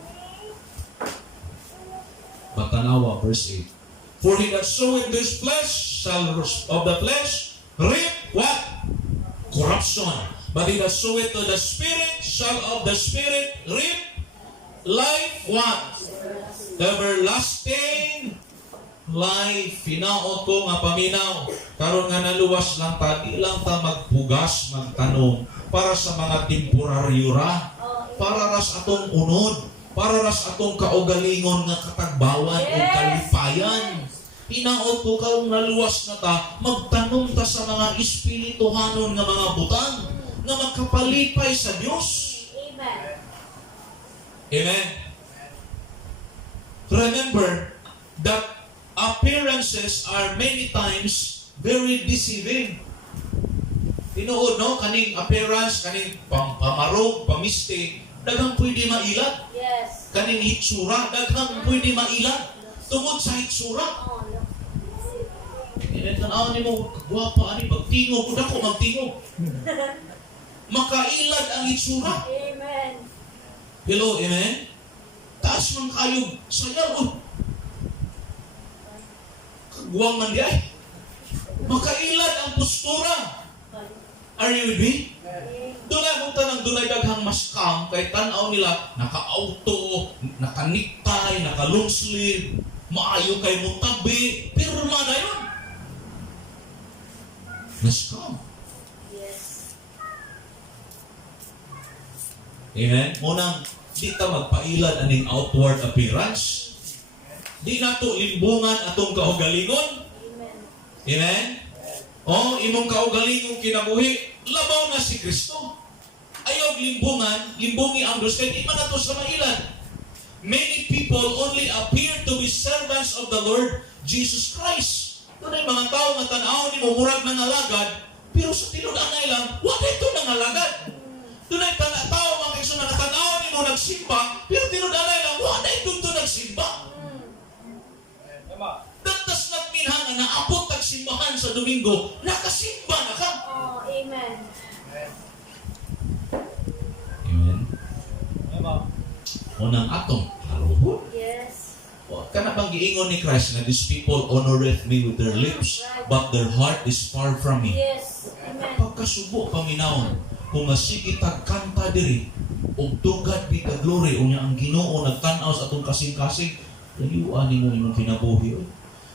Matanawa, verse 8. For he that soweth this flesh shall of the flesh reap what? Corruption. But he that soweth to the Spirit shall of the Spirit reap life what? Everlasting life. Hinaot ko nga paminaw. Karon nga naluwas lang ta, di lang ta magpugas, magtanong para sa mga temporaryo ra. Para ras atong unod. Para ras atong kaugalingon nga katagbawan o kalipayan. Hinaot ko kaong naluwas na ta, magtanong ta sa mga espirituhanon nga mga butang nga magkapalipay sa Diyos. Amen. Amen. Remember that appearances are many times very deceiving. Tinuod, no? Kaning appearance, kaning pamarog, pamiste, daghang pwede mailat. Yes. Kaning hitsura, daghang pwede mailat. Tungod sa hitsura. Oh, no. Tanaw ni mo, guwapa, ani, magtingog, kung ako magtingog. Makailad ang hitsura. Amen. Hello, amen? Taas Lakas man kayo. Sayang, kagwang man di ay. Makailad ang postura. Are you with me? Dunay kung tanang dunay daghang maskam kay tan-aw nila naka-auto, naka-necktie, naka-long sleeve, maayo kay mo tabi, pirma na yun. Maskam. Yes. Amen? Munang, di ta magpailad aning outward appearance. Di na to limbungan atong kaugalingon. Amen. Amen? O, imong kaugalingong kinabuhi, labaw na si Kristo. Ayaw limbungi ang Diyos, kaya di man na to sa mailan. Many people only appear to be servants of the Lord Jesus Christ. Doon ay mga tao nga tanaw ni mo murag ng alagad, pero sa tinudan lang, wala ito ng alagad. Doon ay tao mga kaiso na tanaw ni mo nagsimba, pero tinudan lang, wala ito nagsimba. That does not mean nga naabot ang simbahan sa Domingo, nakasimba na ka. Oh, amen. Amen. Unang atong kaluhod. Yes. Kana bang giingon ni Christ na these people honoreth me with their lips, but their heart is far from me. Yes. Amen. Pagkasubo paminawon, kung masigi tagkanta diri, ug tugad bi ka glory, unya ang Ginoo nagtan-aw sa atong kasing-kasing, layuan nimo imong kinabuhi.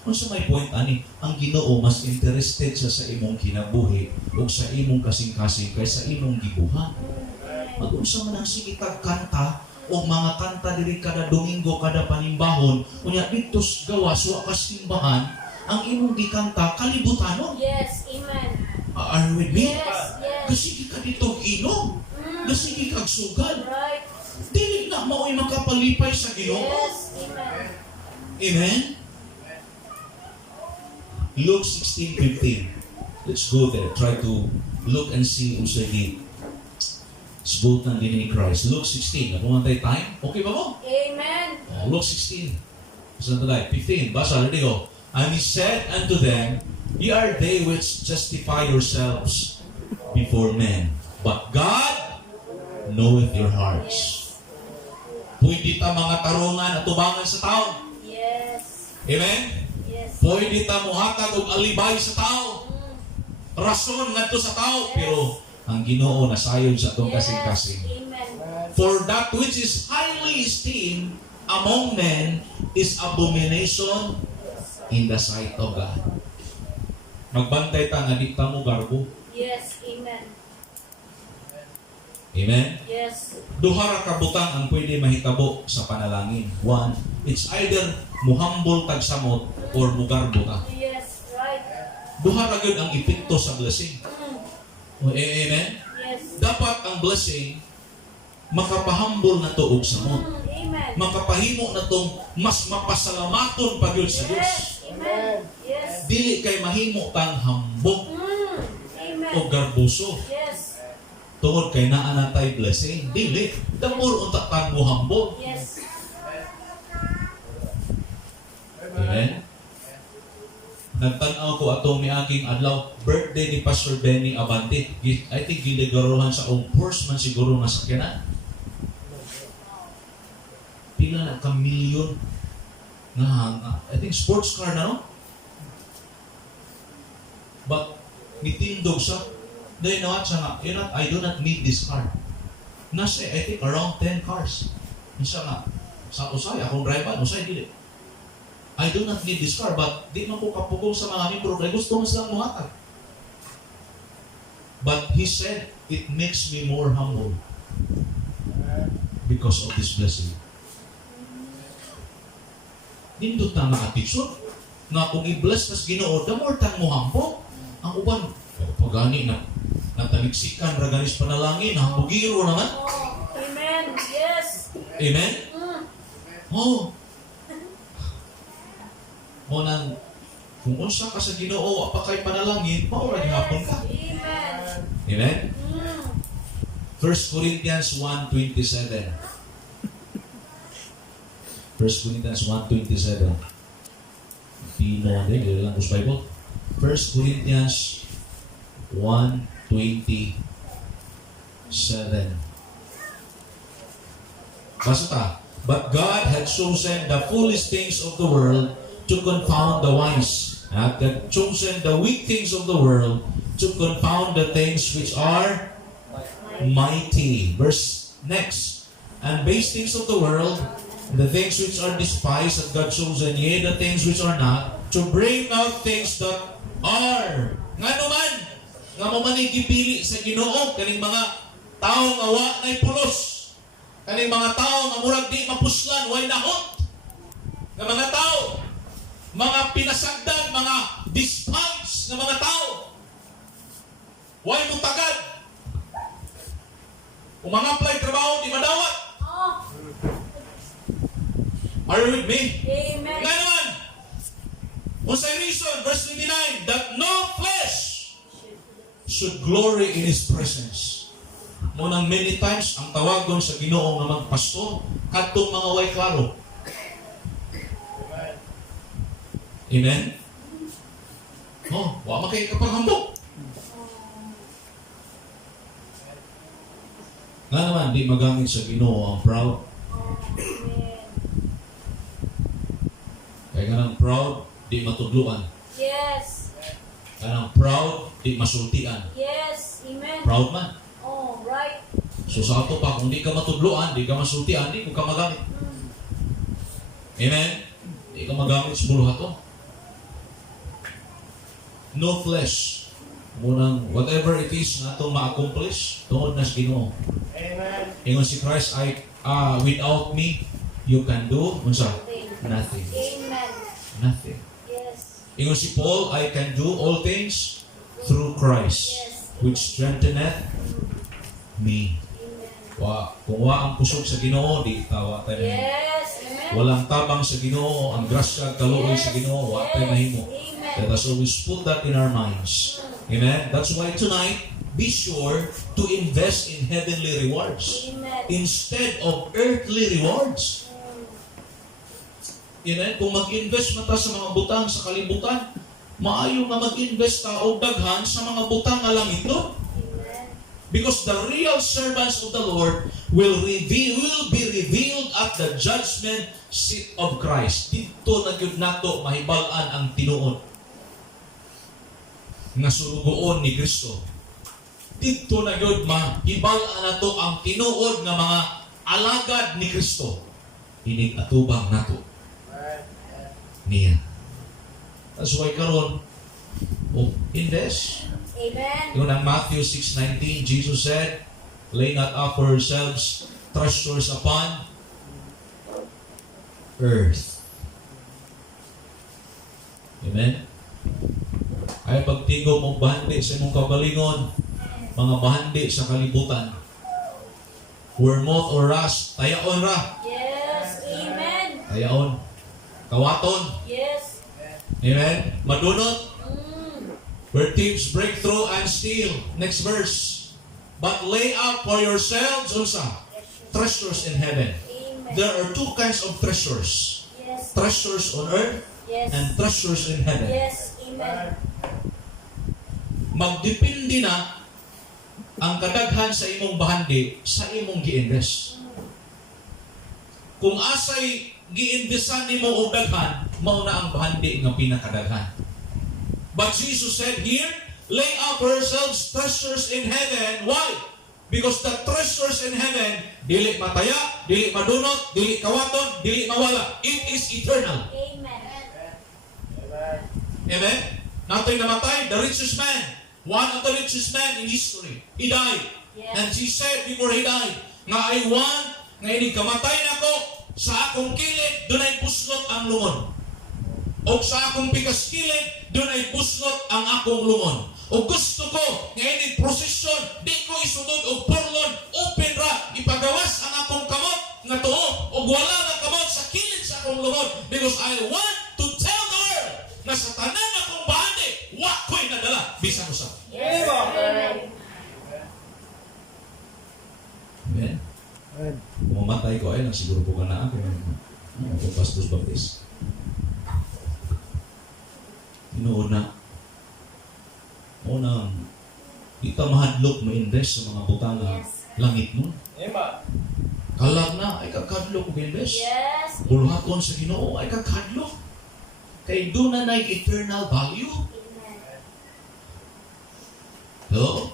Kung sa may point ani, ang Ginoo mas interested sa imong kinabuhi ug sa imong kasing-kasing kaysa imong gibuhat. Mag-unsa man ang sige tagkanta o mga kanta diri kada Domingo, kada panimbahon, unya dito gawas wa ka simbahan, ang imong gikanta kalibutanon. Yes. Amen. Are you with me? Yes. Yes. Gasigi ka dito inom. Gasigi kag sugal. Right. Dili na mao'y makapalipay sa Ginoo. Yes. Amen. Amen? Luke 16:15. Let's go there. Try to look and see kung sa'yo ni subuot ng din ni Christ. Luke 16. Napumantay time? Okay ba mo? Amen. Luke 16. Saan tayo? 15. Basa, ready go. And he said unto them, Ye are they which justify yourselves before men, but God knoweth your hearts. Pwede ta mga tarungan at tubangan sa tao. Yes. Amen? Yes. Pwede ta muhatag og alibay sa tao. Rason ngadto sa tao, pero ang Ginoo nasayod sa atong kasing-kasing. Amen. For that which is highly esteemed among men is abomination in the sight of God. Magbantay ta nga di ta mo garbo. Yes. Amen. Amen? Yes. Duha ra ka butang ang pwede mahitabo sa panalangin. One, it's either muhambol tag samot or mugarbo ka. Yes. Right. Duha ra gyud ang epekto sa blessing. Amen? Yes. Dapat ang blessing makapahambol na to og samot. Amen. Makapahimo na tong mas mapasalamaton pa gyud sa Dios. Yes. Amen. Yes. Dili kay mahimo tang hambog Amen. o garbuso. Yes. Tungod kay naa na tay blessing. Dili. Damor unta tang mo hambog. Yes. Amen? Nagtanaw ko atong miaging adlaw, birthday ni Pastor Benny Abante. I think giligaruhan sa Porsche man siguro nga sakyanan. Pila na ka milyon nga, I think sports car na, no? But, nitindog siya. Do you know what siya nga? I do not need this car. Nasa, I think, around 10 cars. Isa nga, sa usay, akong driver, usay, dili. I do not need this car, but di man ko kapugong sa mga membro, kaya gusto mo silang muhatag. But he said, it makes me more humble because of this blessing. Nindot na nga attitude, na kung i-bless tas Ginoo, the more tang mo humble. Ang uban, pagani na nataliksikan, raganis panalangin, hambugiro naman. Oh, amen. Yes. Amen? Oh. O nang, kung unsa ka sa Ginoo, pa kay panalangin, maura gihapon ka. Amen. Amen? 1 Corinthians 1:27. 1 Corinthians 1:27. Pino din, dili lang sa Bible. 1 Corinthians 1:27. Basta ta. But God had chosen the foolish things of the world to confound the wise. At had chosen the weak things of the world to confound the things which are mighty. Verse next. And base things of the world, the things which are despised, hath God chosen, yea, the things which are not, to bring out things that are. Nga naman, nga mo man gipili sa Ginoo, kaning mga taong awa na pulos. Kaning mga tao nga murag di mapuslan, way nahot. Nga mga tao, mga pinasagdan, mga despised nga mga tao. Way mutagad. Kung mga apply trabaho, di madawat. Oh. Are you with me? Amen. Nga naman, kung sa reason, verse 29, that no flesh should glory in His presence. Munang many times, ang tawagon sa Ginoo nga magpastor, katong mga way klaro. Amen? Oh, wa makay kapaghambok. Nga naman, di magamit sa Ginoo ang proud. Amen. Kaya nga ng proud, di matudluan. Yes. Kaya ng proud, di masultian. Yes. Amen. Proud man. Oh, right. So sa ato pa, kung di ka matudluan, di ka masultian, di mo ka magamit. Amen? Di ka magamit sa buluhat to. No flesh. Munang whatever it is na itong ma-accomplish, tungod na sa Ginoo. Amen. Ingon si Christ, without me, you can do, unsa? Nothing. Amen. Nothing. Yes. Ingon si Paul, I can do all things through Christ, Yes. which strengtheneth me. Amen. Kung wa ang pusog sa Ginoo, di tawa tayo na. Yes. Amen. Walang tabang sa Ginoo, ang grasya, kaluoy sa Ginoo, wa tayo mahimo. Amen. Let us always put that in our minds. Amen? That's why tonight, be sure to invest in heavenly rewards Amen. instead of earthly rewards. Amen? Kung mag-invest mata sa mga butang sa kalibutan, maayo nga mag-invest ta o daghan sa mga butang nga langit no? Amen. Because the real servants of the Lord will be revealed at the judgment seat of Christ. Dito na gyud nato mahibal-an ang tinuod nga sulugoon ni Kristo. Dito na gyud mahibal-an nato ang tinuod nga mga alagad ni Kristo. Inig atubang nato niya. That's why karon invest. Amen. Yun ang Matthew 6:19, Jesus said, lay not up for yourselves treasures upon earth. Amen? Ay pagtigo mong bahandi sa imong kabalingon, mga bahandi sa kalibutan, where moth or rust, tayaon ra. Yes. Amen. Tayaon. Kawaton. Yes. Amen? Madunot. Mm. Where thieves break through and steal. Next verse. But lay up for yourselves also treasures in heaven. Amen. There are two kinds of treasures. Yes. Treasures on earth Yes. and treasures in heaven. Yes. Amen. Magdepende na ang kadaghan sa imong bahandi sa imong gi-invest. Kung asay gi-investan nimo og daghan, mao na ang bahandi nga pinakadaghan. But Jesus said here, lay up for yourselves treasures in heaven. Why? Because the treasures in heaven, dili mataya, dili madunot, dili kawaton, dili mawala. It is eternal. Amen. Amen? Nothing namatay. The richest man, one of the richest men in history, he died. Yes. And he said before he died, nga I want, nga ini kamatay na ko, sa akong kilid, doon ay puslot ang lungon. O sa akong pikas kilid, doon ay puslot ang akong lungon. O gusto ko, nga ini prosesyon, di ko isunod og porlon, open ra, ipagawas ang akong kamot, nga tuo, o wala na kamot sa kilid sa akong lungon. Because I want to tell the world, na sa tanan akong bahandi, wa ko'y nadala, bisan usa. Yes. Amen. Amen? Kung mamatay ko, ay siguro po ka na ako. Kung Pastor Baptist. Tinuod na. Unang, di ta mahadlok ma-invest sa mga butang na Yes. langit mo. Amen. Kalag na, ay kakadlo ko bilbes. Yes. Bulhaton sa Ginoo, ay kakadlo. Kay doon na na'y eternal value. Amen. Hello?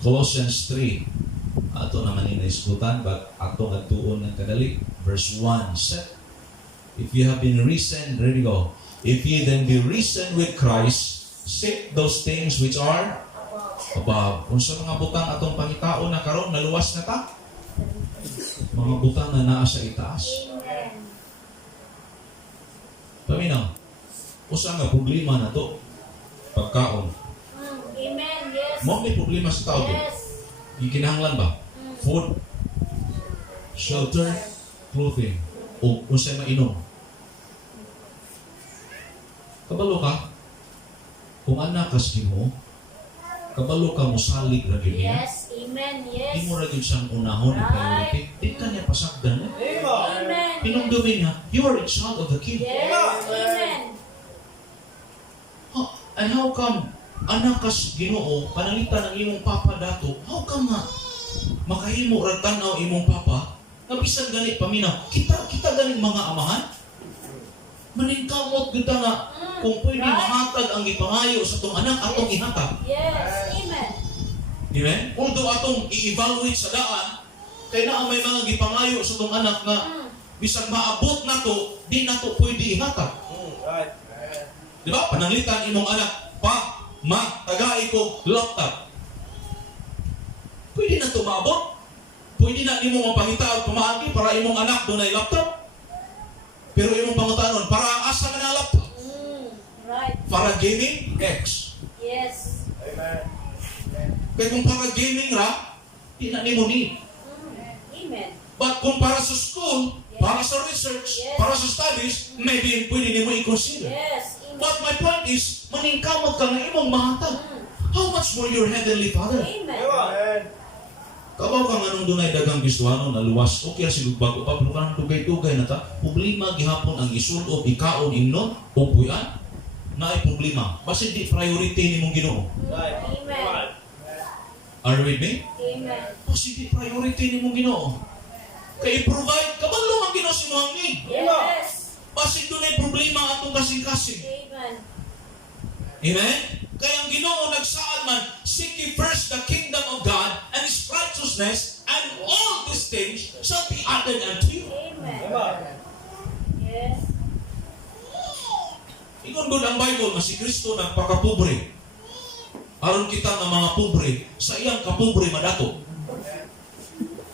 Colossians 3. Ato naman inaisgutan, but ato agtuon ng kadali. Verse 1. Set. If you have been risen, ready go. If ye then be risen with Christ, seek those things which are above. Kung sa mga butang atong pangitaon na karon naluwas na ta, mga butang na naa sa itaas. Amen. Paminaw, usa nga problema na to, pagkaon. Amen. Yes. Mo may problema sa tao. Yes. Gikinahanglan ba? Food, shelter, clothing, o unsay mainom. Kabalo ka, kung anak ka sa Ginoo, kabalo ka mosalig ra gyud niya. Yes. Amen. Yes. Imo ra gyud siyang unahon ang priority. Di ka niya pasagdan. Amen. Amen. Pinungdumin niya, you are a child of the King. Yes. Amen. And how come anak ka sa Ginoo, panalitan ng imong papa dato, how come nga makahimo ra tanaw imong papa, nga bisan gani paminaw, kita ganing mga amahan, maningkamot gyud ta nga kung pwede mahatag ang gipangayo sa tong anak atong ihatag. Yes. Amen. Amen? Although atong i-evaluate sa daan, kay na may mga gipangayo sa tong anak nga bisag maabot na to, di na to pwede ihatag. Right. Di ba? Pananglitan imong anak, pa, ma, tagai ko laptop. Pwede na to maabot. Pwede na imong mapangita at pamaagi para imong anak doon ay laptop. Pero imong pangutanon, para asa ka na laptop? Right. Para gaming? X. Yes. Amen. Kaya kung para gaming ra, di na nimo need. Amen. But kung para sa school, para sa research, Yes. para sa studies, maybe pwede nimo i-consider. Yes. Amen. But my point is, maningkamot ka na imong mahatag. How much more your heavenly Father? Amen. Amen. Kabaw ka nga nung dunay dagang Kristohano na luwas, okay sigug bago pa, pero kanang tugay-tugay na ta, problema gihapon ang isulob, ikaon, imnon, pupuyan, na ay problema. Basta di priority ni mong Ginoo. Right. Amen. Are you with me? Amen. Basta di priority ni mong Ginoo. Kaya i-provide, kabalo ang Ginoo si mga need. Yes. Basta dunay problema atong kasing-kasing. Amen. Amen? Kaya ang Ginoo nagsaad man, seek ye first the kingdom of God and His righteousness, and all these things shall be added unto you. Amen. Amen. Yes. Ingon gud ang Bible nga si Kristo nagpakapobre. Aron kita nga mga pobre, sa iyang kapobre madato.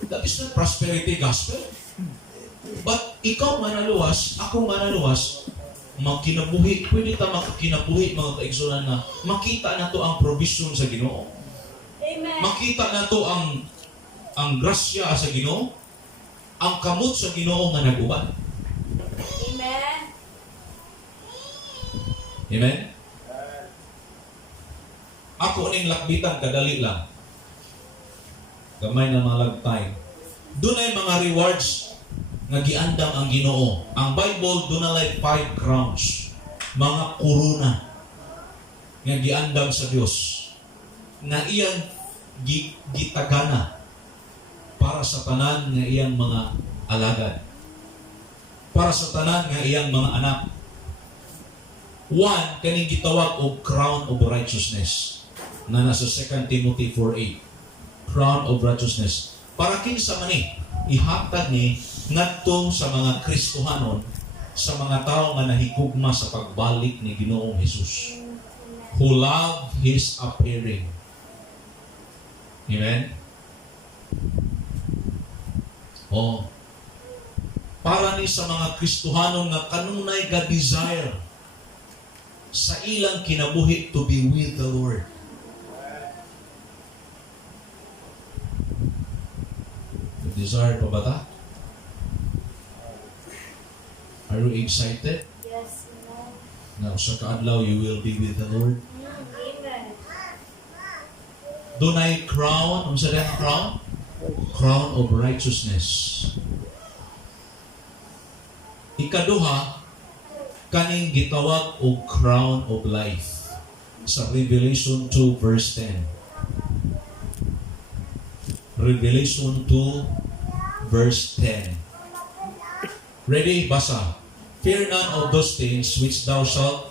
That is not prosperity gospel. But ikaw manaluwas, ako manaluwas, magkinabuhi, pwede ta makakinabuhi mga kaigsunan na makita na to ang provision sa Ginoo. Amen. Makita na to ang grasya sa Ginoo, ang kamot sa Ginoo nga nag-uban. Amen. Amen? Ako ning lakbitan, kadali lang. Gamay na mga lagtay. Doon ay mga rewards nga giandam ang Ginoo. Ang Bible doon na like 5 crowns. Mga kuruna nga giandam sa Dios. Na iyang gitagana para sa tanan nga iyang mga alagad. Para sa tanan nga iyang mga anak. One, kaning gitawag og crown of righteousness na nasa 2 Timothy 4:8. Crown of righteousness. Para kinsa man ni ihatag ni ngadto sa mga Kristohanon, sa mga tao nga nahigugma sa pagbalik ni Ginoong Hesus, who love His appearing. Amen? Oh. Para ni sa mga Kristohanon nga kanunay ga desire sa ilang kinabuhi to be with the Lord. Desire pa ba ta? Are you excited? Yes. Amen. Na sa kaadlaw you will be with the Lord? Amen. Dunay crown, ang sa crown? Crown of righteousness. Ikaduha, kaning gitawag og crown of life. Sa Revelation 2 verse 10. Revelation 2 verse 10. Ready? Basa. Fear none of those things which thou shalt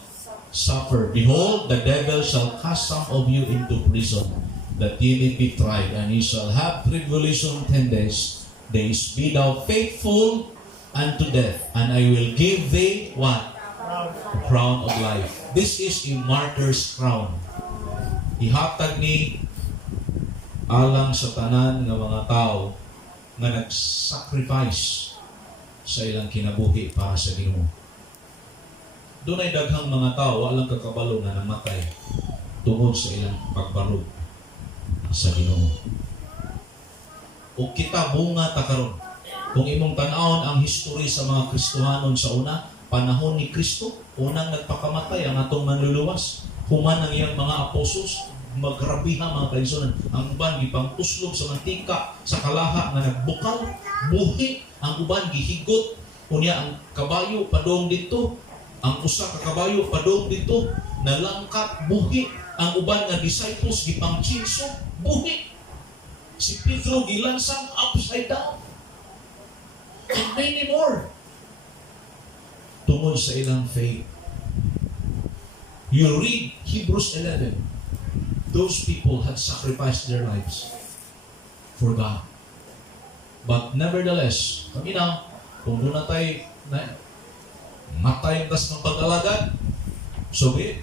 suffer. Behold, the devil shall cast some of you into prison, that ye may be tried, and ye shall have tribulation 10 days. Be thou faithful unto death, and I will give thee what? Crown of life. This is a martyr's crown. Ihatag ni alang sa tanan ng mga tao nga nag-sacrifice sa ilang kinabuhi para sa Ginoo. Doon ay daghang mga tao walang kakabalo na namatay tungod sa ilang pagbarog sa Ginoo. O kita bunga ta karon. Kung imong tan-awon ang history sa mga Kristohanon sa una, panahon ni Kristo, unang nagpakamatay ang atong manluluwas. Human ang iyang mga aposos, magrabiha mga kaigsunan. Ang uban gipang uslog sa mantika, sa kalaha nga nagbukal, buhi, ang uban gihigot, unya ang kabayo padong dito, ang usa ka kabayo padong dito, nalangkat, buhi, ang uban nga disciples gipang chinso, buhi. Si Pedro gilansang upside down. And many more. Tungod sa ilang faith. You read Hebrews 11. Those people had sacrificed their lives for God. But nevertheless, kami na, kung doon na tayo na matay tas ng pag-alagad, so be it.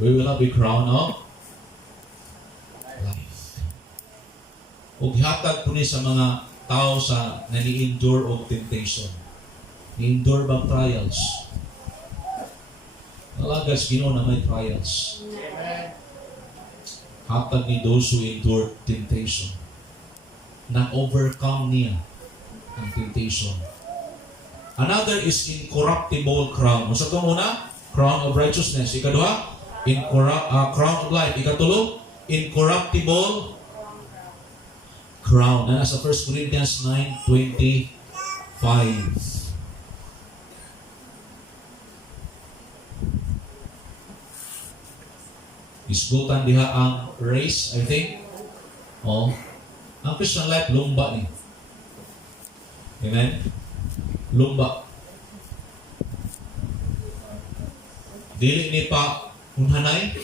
We will not be crowned of life. Ug hatag po ni sa mga tao sa nani-endure of temptation. Ni-endure ba trials? Nalagas Ginoo na may trials. Hatag ni those who endure temptation. Na-overcome niya ang temptation. Another is incorruptible crown. Sa itong una, crown of righteousness. Ikaduha, crown of life. Ikatulo, incorruptible crown. Na sa 1 Corinthians 9:25. Isgutan diha ang race, I think. Oh, ang Christian life, lumba ni. Amen? Lumba. Dili ni pa unhanay,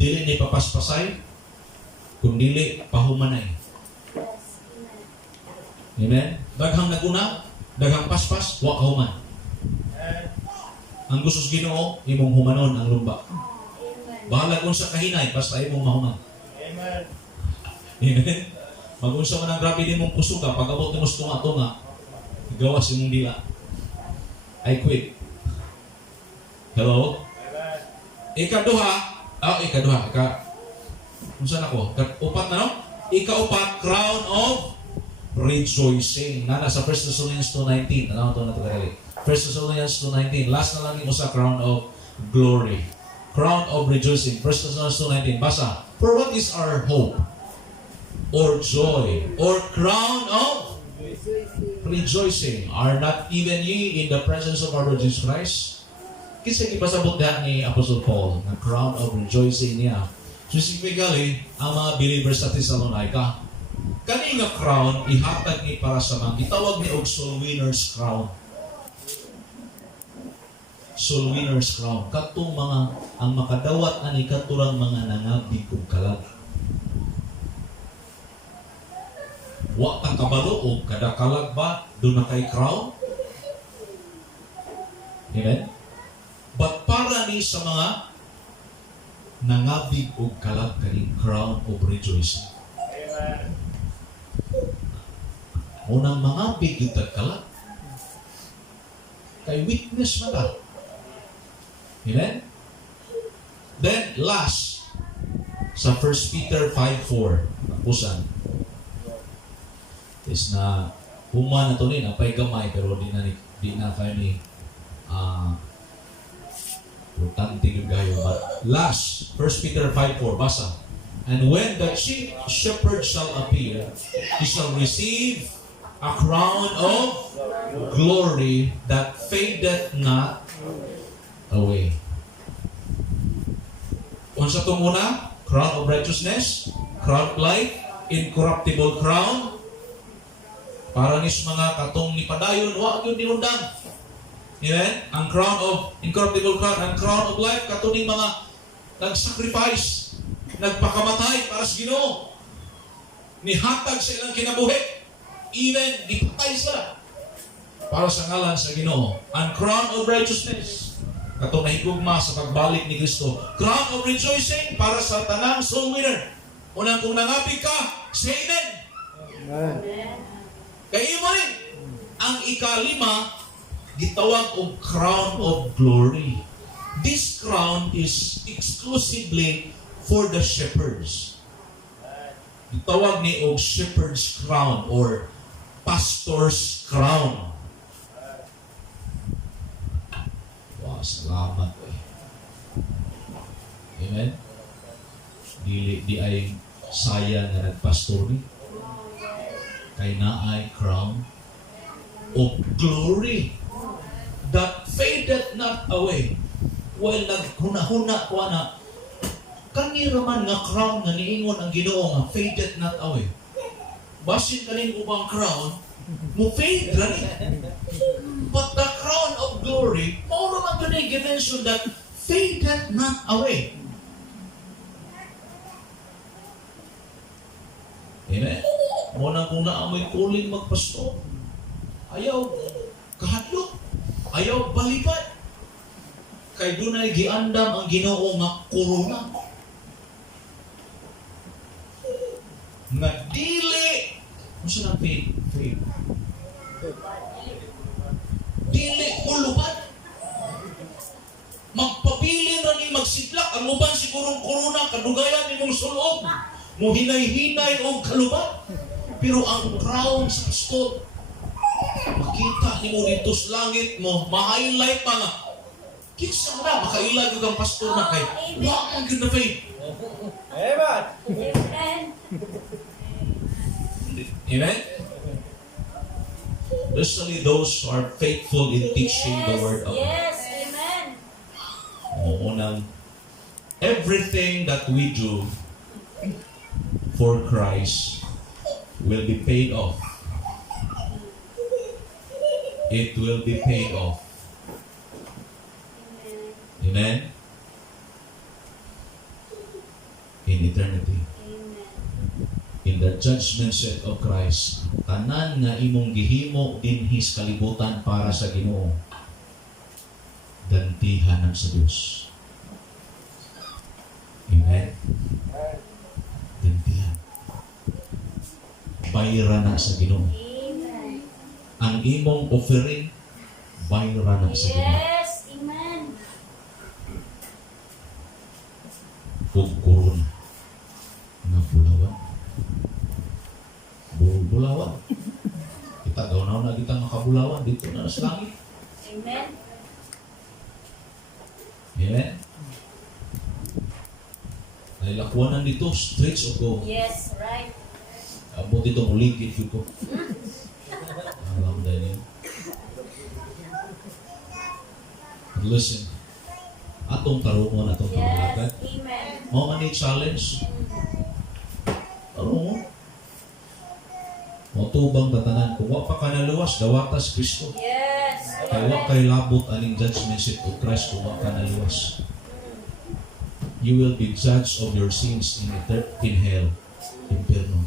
dili ni pa paspasay, kung dili pahumanay. Amen? Daghang naguna, daghang paspas, wa kahuman. Ang gusto sa Ginoo, imong humanon ang lumba. Bahala kung sa kahinay, basta imong mahuman. Amen. Amen? Mag-unsa man ang grabe ni mong kusuga, pag-abot ni mo sa tunga-tunga, gawas imong dila. I quit. Hello? Amen. Ikaduha, unsa na ko? Upat na no? Ikaupat, crown of rejoicing. Nana sa 1 Thessalonians 2:19. Ano ito na ito kadali? 1 Thessalonians 2:19. Last na lang yung sa crown of glory. Crown of rejoicing. 1 Thessalonians 2:19. Basa. For what is our hope? Or joy? Or crown of rejoicing? Are not even ye in the presence of our Lord Jesus Christ? Kasi ipasabot na ni Apostle Paul na crown of rejoicing niya. Specifically, ang mga believers sa Thessalonica. Kani nga crown, ihatag ni para sa mga itawag ni og soul winner's crown. Soul winner's crown. Katong mga, ang makadawat ani katurang mga nangabig kong kalag. Wa kang kabalo o kada kalag ba, doon na kay crown? Amen? But para ni sa mga nangabig o kalag kani crown of rejoicing. Amen. Unang mga big kalag. Kay witness man ta. Amen? Then last sa 1 Peter 5:4 tapusan is na human na to ni napay gamay pero di na kayo ni importante yung gayo. But last, 1 Peter 5:4, basa. And when the chief shepherd shall appear, he shall receive a crown of glory that fadeth not away. Unsa to muna? Crown of righteousness, crown of life, incorruptible crown para nis mga katong ni padayon wa gyud ni undang. Amen? Ang crown of incorruptible crown, ang crown of life katong ni mga nag-sacrifice, nagpakamatay para sa Ginoo. Nihatag sa ilang kinabuhi, even gipatay sila para sa ngalan sa Ginoo. Ang crown of righteousness katong nahigugma sa pagbalik ni Kristo. Crown of rejoicing para sa tanang soul winner. Unang kung nangapig ka, say amen. Amen. Kaya mo rin, ang ikalima, gitawag og crown of glory. This crown is exclusively for the shepherds. Gitawag ni og shepherd's crown or pastor's crown. Wow, salamat eh. Amen? Di ay sayang nga nagpastor ni. Kay naay crown of glory that fadeth not away. While naghuna-huna ko na, kanira man nga crown nga niingon ang Ginoo nga fadeth not away. Basin kaning ubang crown, mo fade ra ni. But the crown of glory, more man ganay gimension that fadeth not away. Amen? Muna kung naamoy kuling magpasto, ayaw kahadlok, ayaw balibad. Kay dunay giandam ang Ginoo nga korona. Nga dili, ano na fade? Dili ulubad. Magpabilin ra ni magsidlak ang uban sigurong korona kadugayan ni mong sulod. Mo hinay-hinay o kalubad. Pero ang crown sa pastor, makita ni mo dito sa langit mo, ma-highlight pa nga. Kinsa na, makailag yung pastor na kay, wala kang good na faith. Amen. Amen. Amen? Especially those who are faithful in teaching the word of God. Yes, amen. Unang, everything that we do for Christ will be paid off. It will be paid off. Amen? In eternity. Amen. In the judgment seat of Christ, tanan nga imong gihimo dinhi sa kalibutan para sa Ginoo, gantihan sa Dios. Amen? Gantihan. Bayra na sa Ginoo. Amen. Ang imong offering, bayra na sa Ginoo. Yes, amen. Ug koron nga bulawan. Bulawan. Kita gawnaw na kita makabulawan dito na sa langit. Amen. Amen? Ay lakwanan dito, streets o ko. Yes, right. Abot dito, muligid yun ko. Alam dahil yun. Listen, atong tarungon, atong Yes, pangalagan. amen. Mo man ni challenge. Tarungon. Mo tubang batanan. Kung wa pa ka naluwas, dawatas Kristo. Yes, Kaya wa kay labot aning judgment seat of Christ kung wa ka naluwas. You will be judged of your sins in hell, impierno.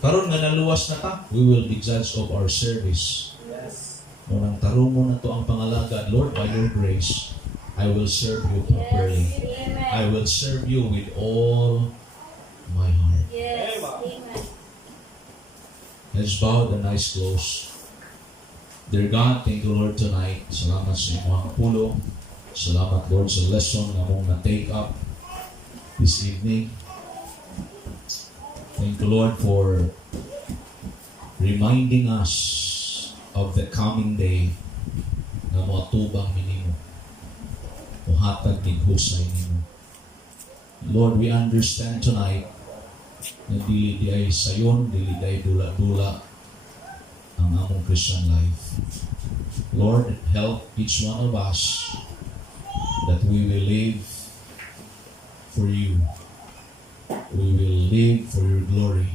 Karon nga naluwas na ta, we will be judged of our service. Yes. Munang tarungon na to ang pangalaga, Lord, by your grace, I will serve you properly. Yes, amen. I will serve you with all my heart. Yes, amen. Let's bow the eyes closed. Dear God, thank you Lord tonight. Salamat sa inyong pulo. Salamat Lord sa lesson na mong na-take up this evening. Thank you Lord for reminding us of the coming day na matubang minimo. Muhatag ng husay nimo. Lord, we understand tonight na dili di ay sayon, dili di ay dula-dula ang among Christian life. Lord, help each one of us that we will live for you. We will live for your glory.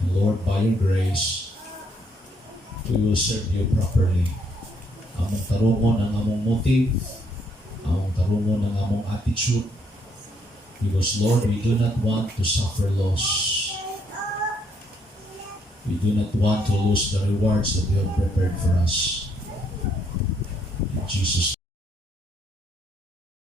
And Lord, by your grace, we will serve you properly. Among tarungon ang among motive, among tarungon ang among attitude, because Lord, we do not want to suffer loss. We do not want to lose the rewards that you have prepared for us.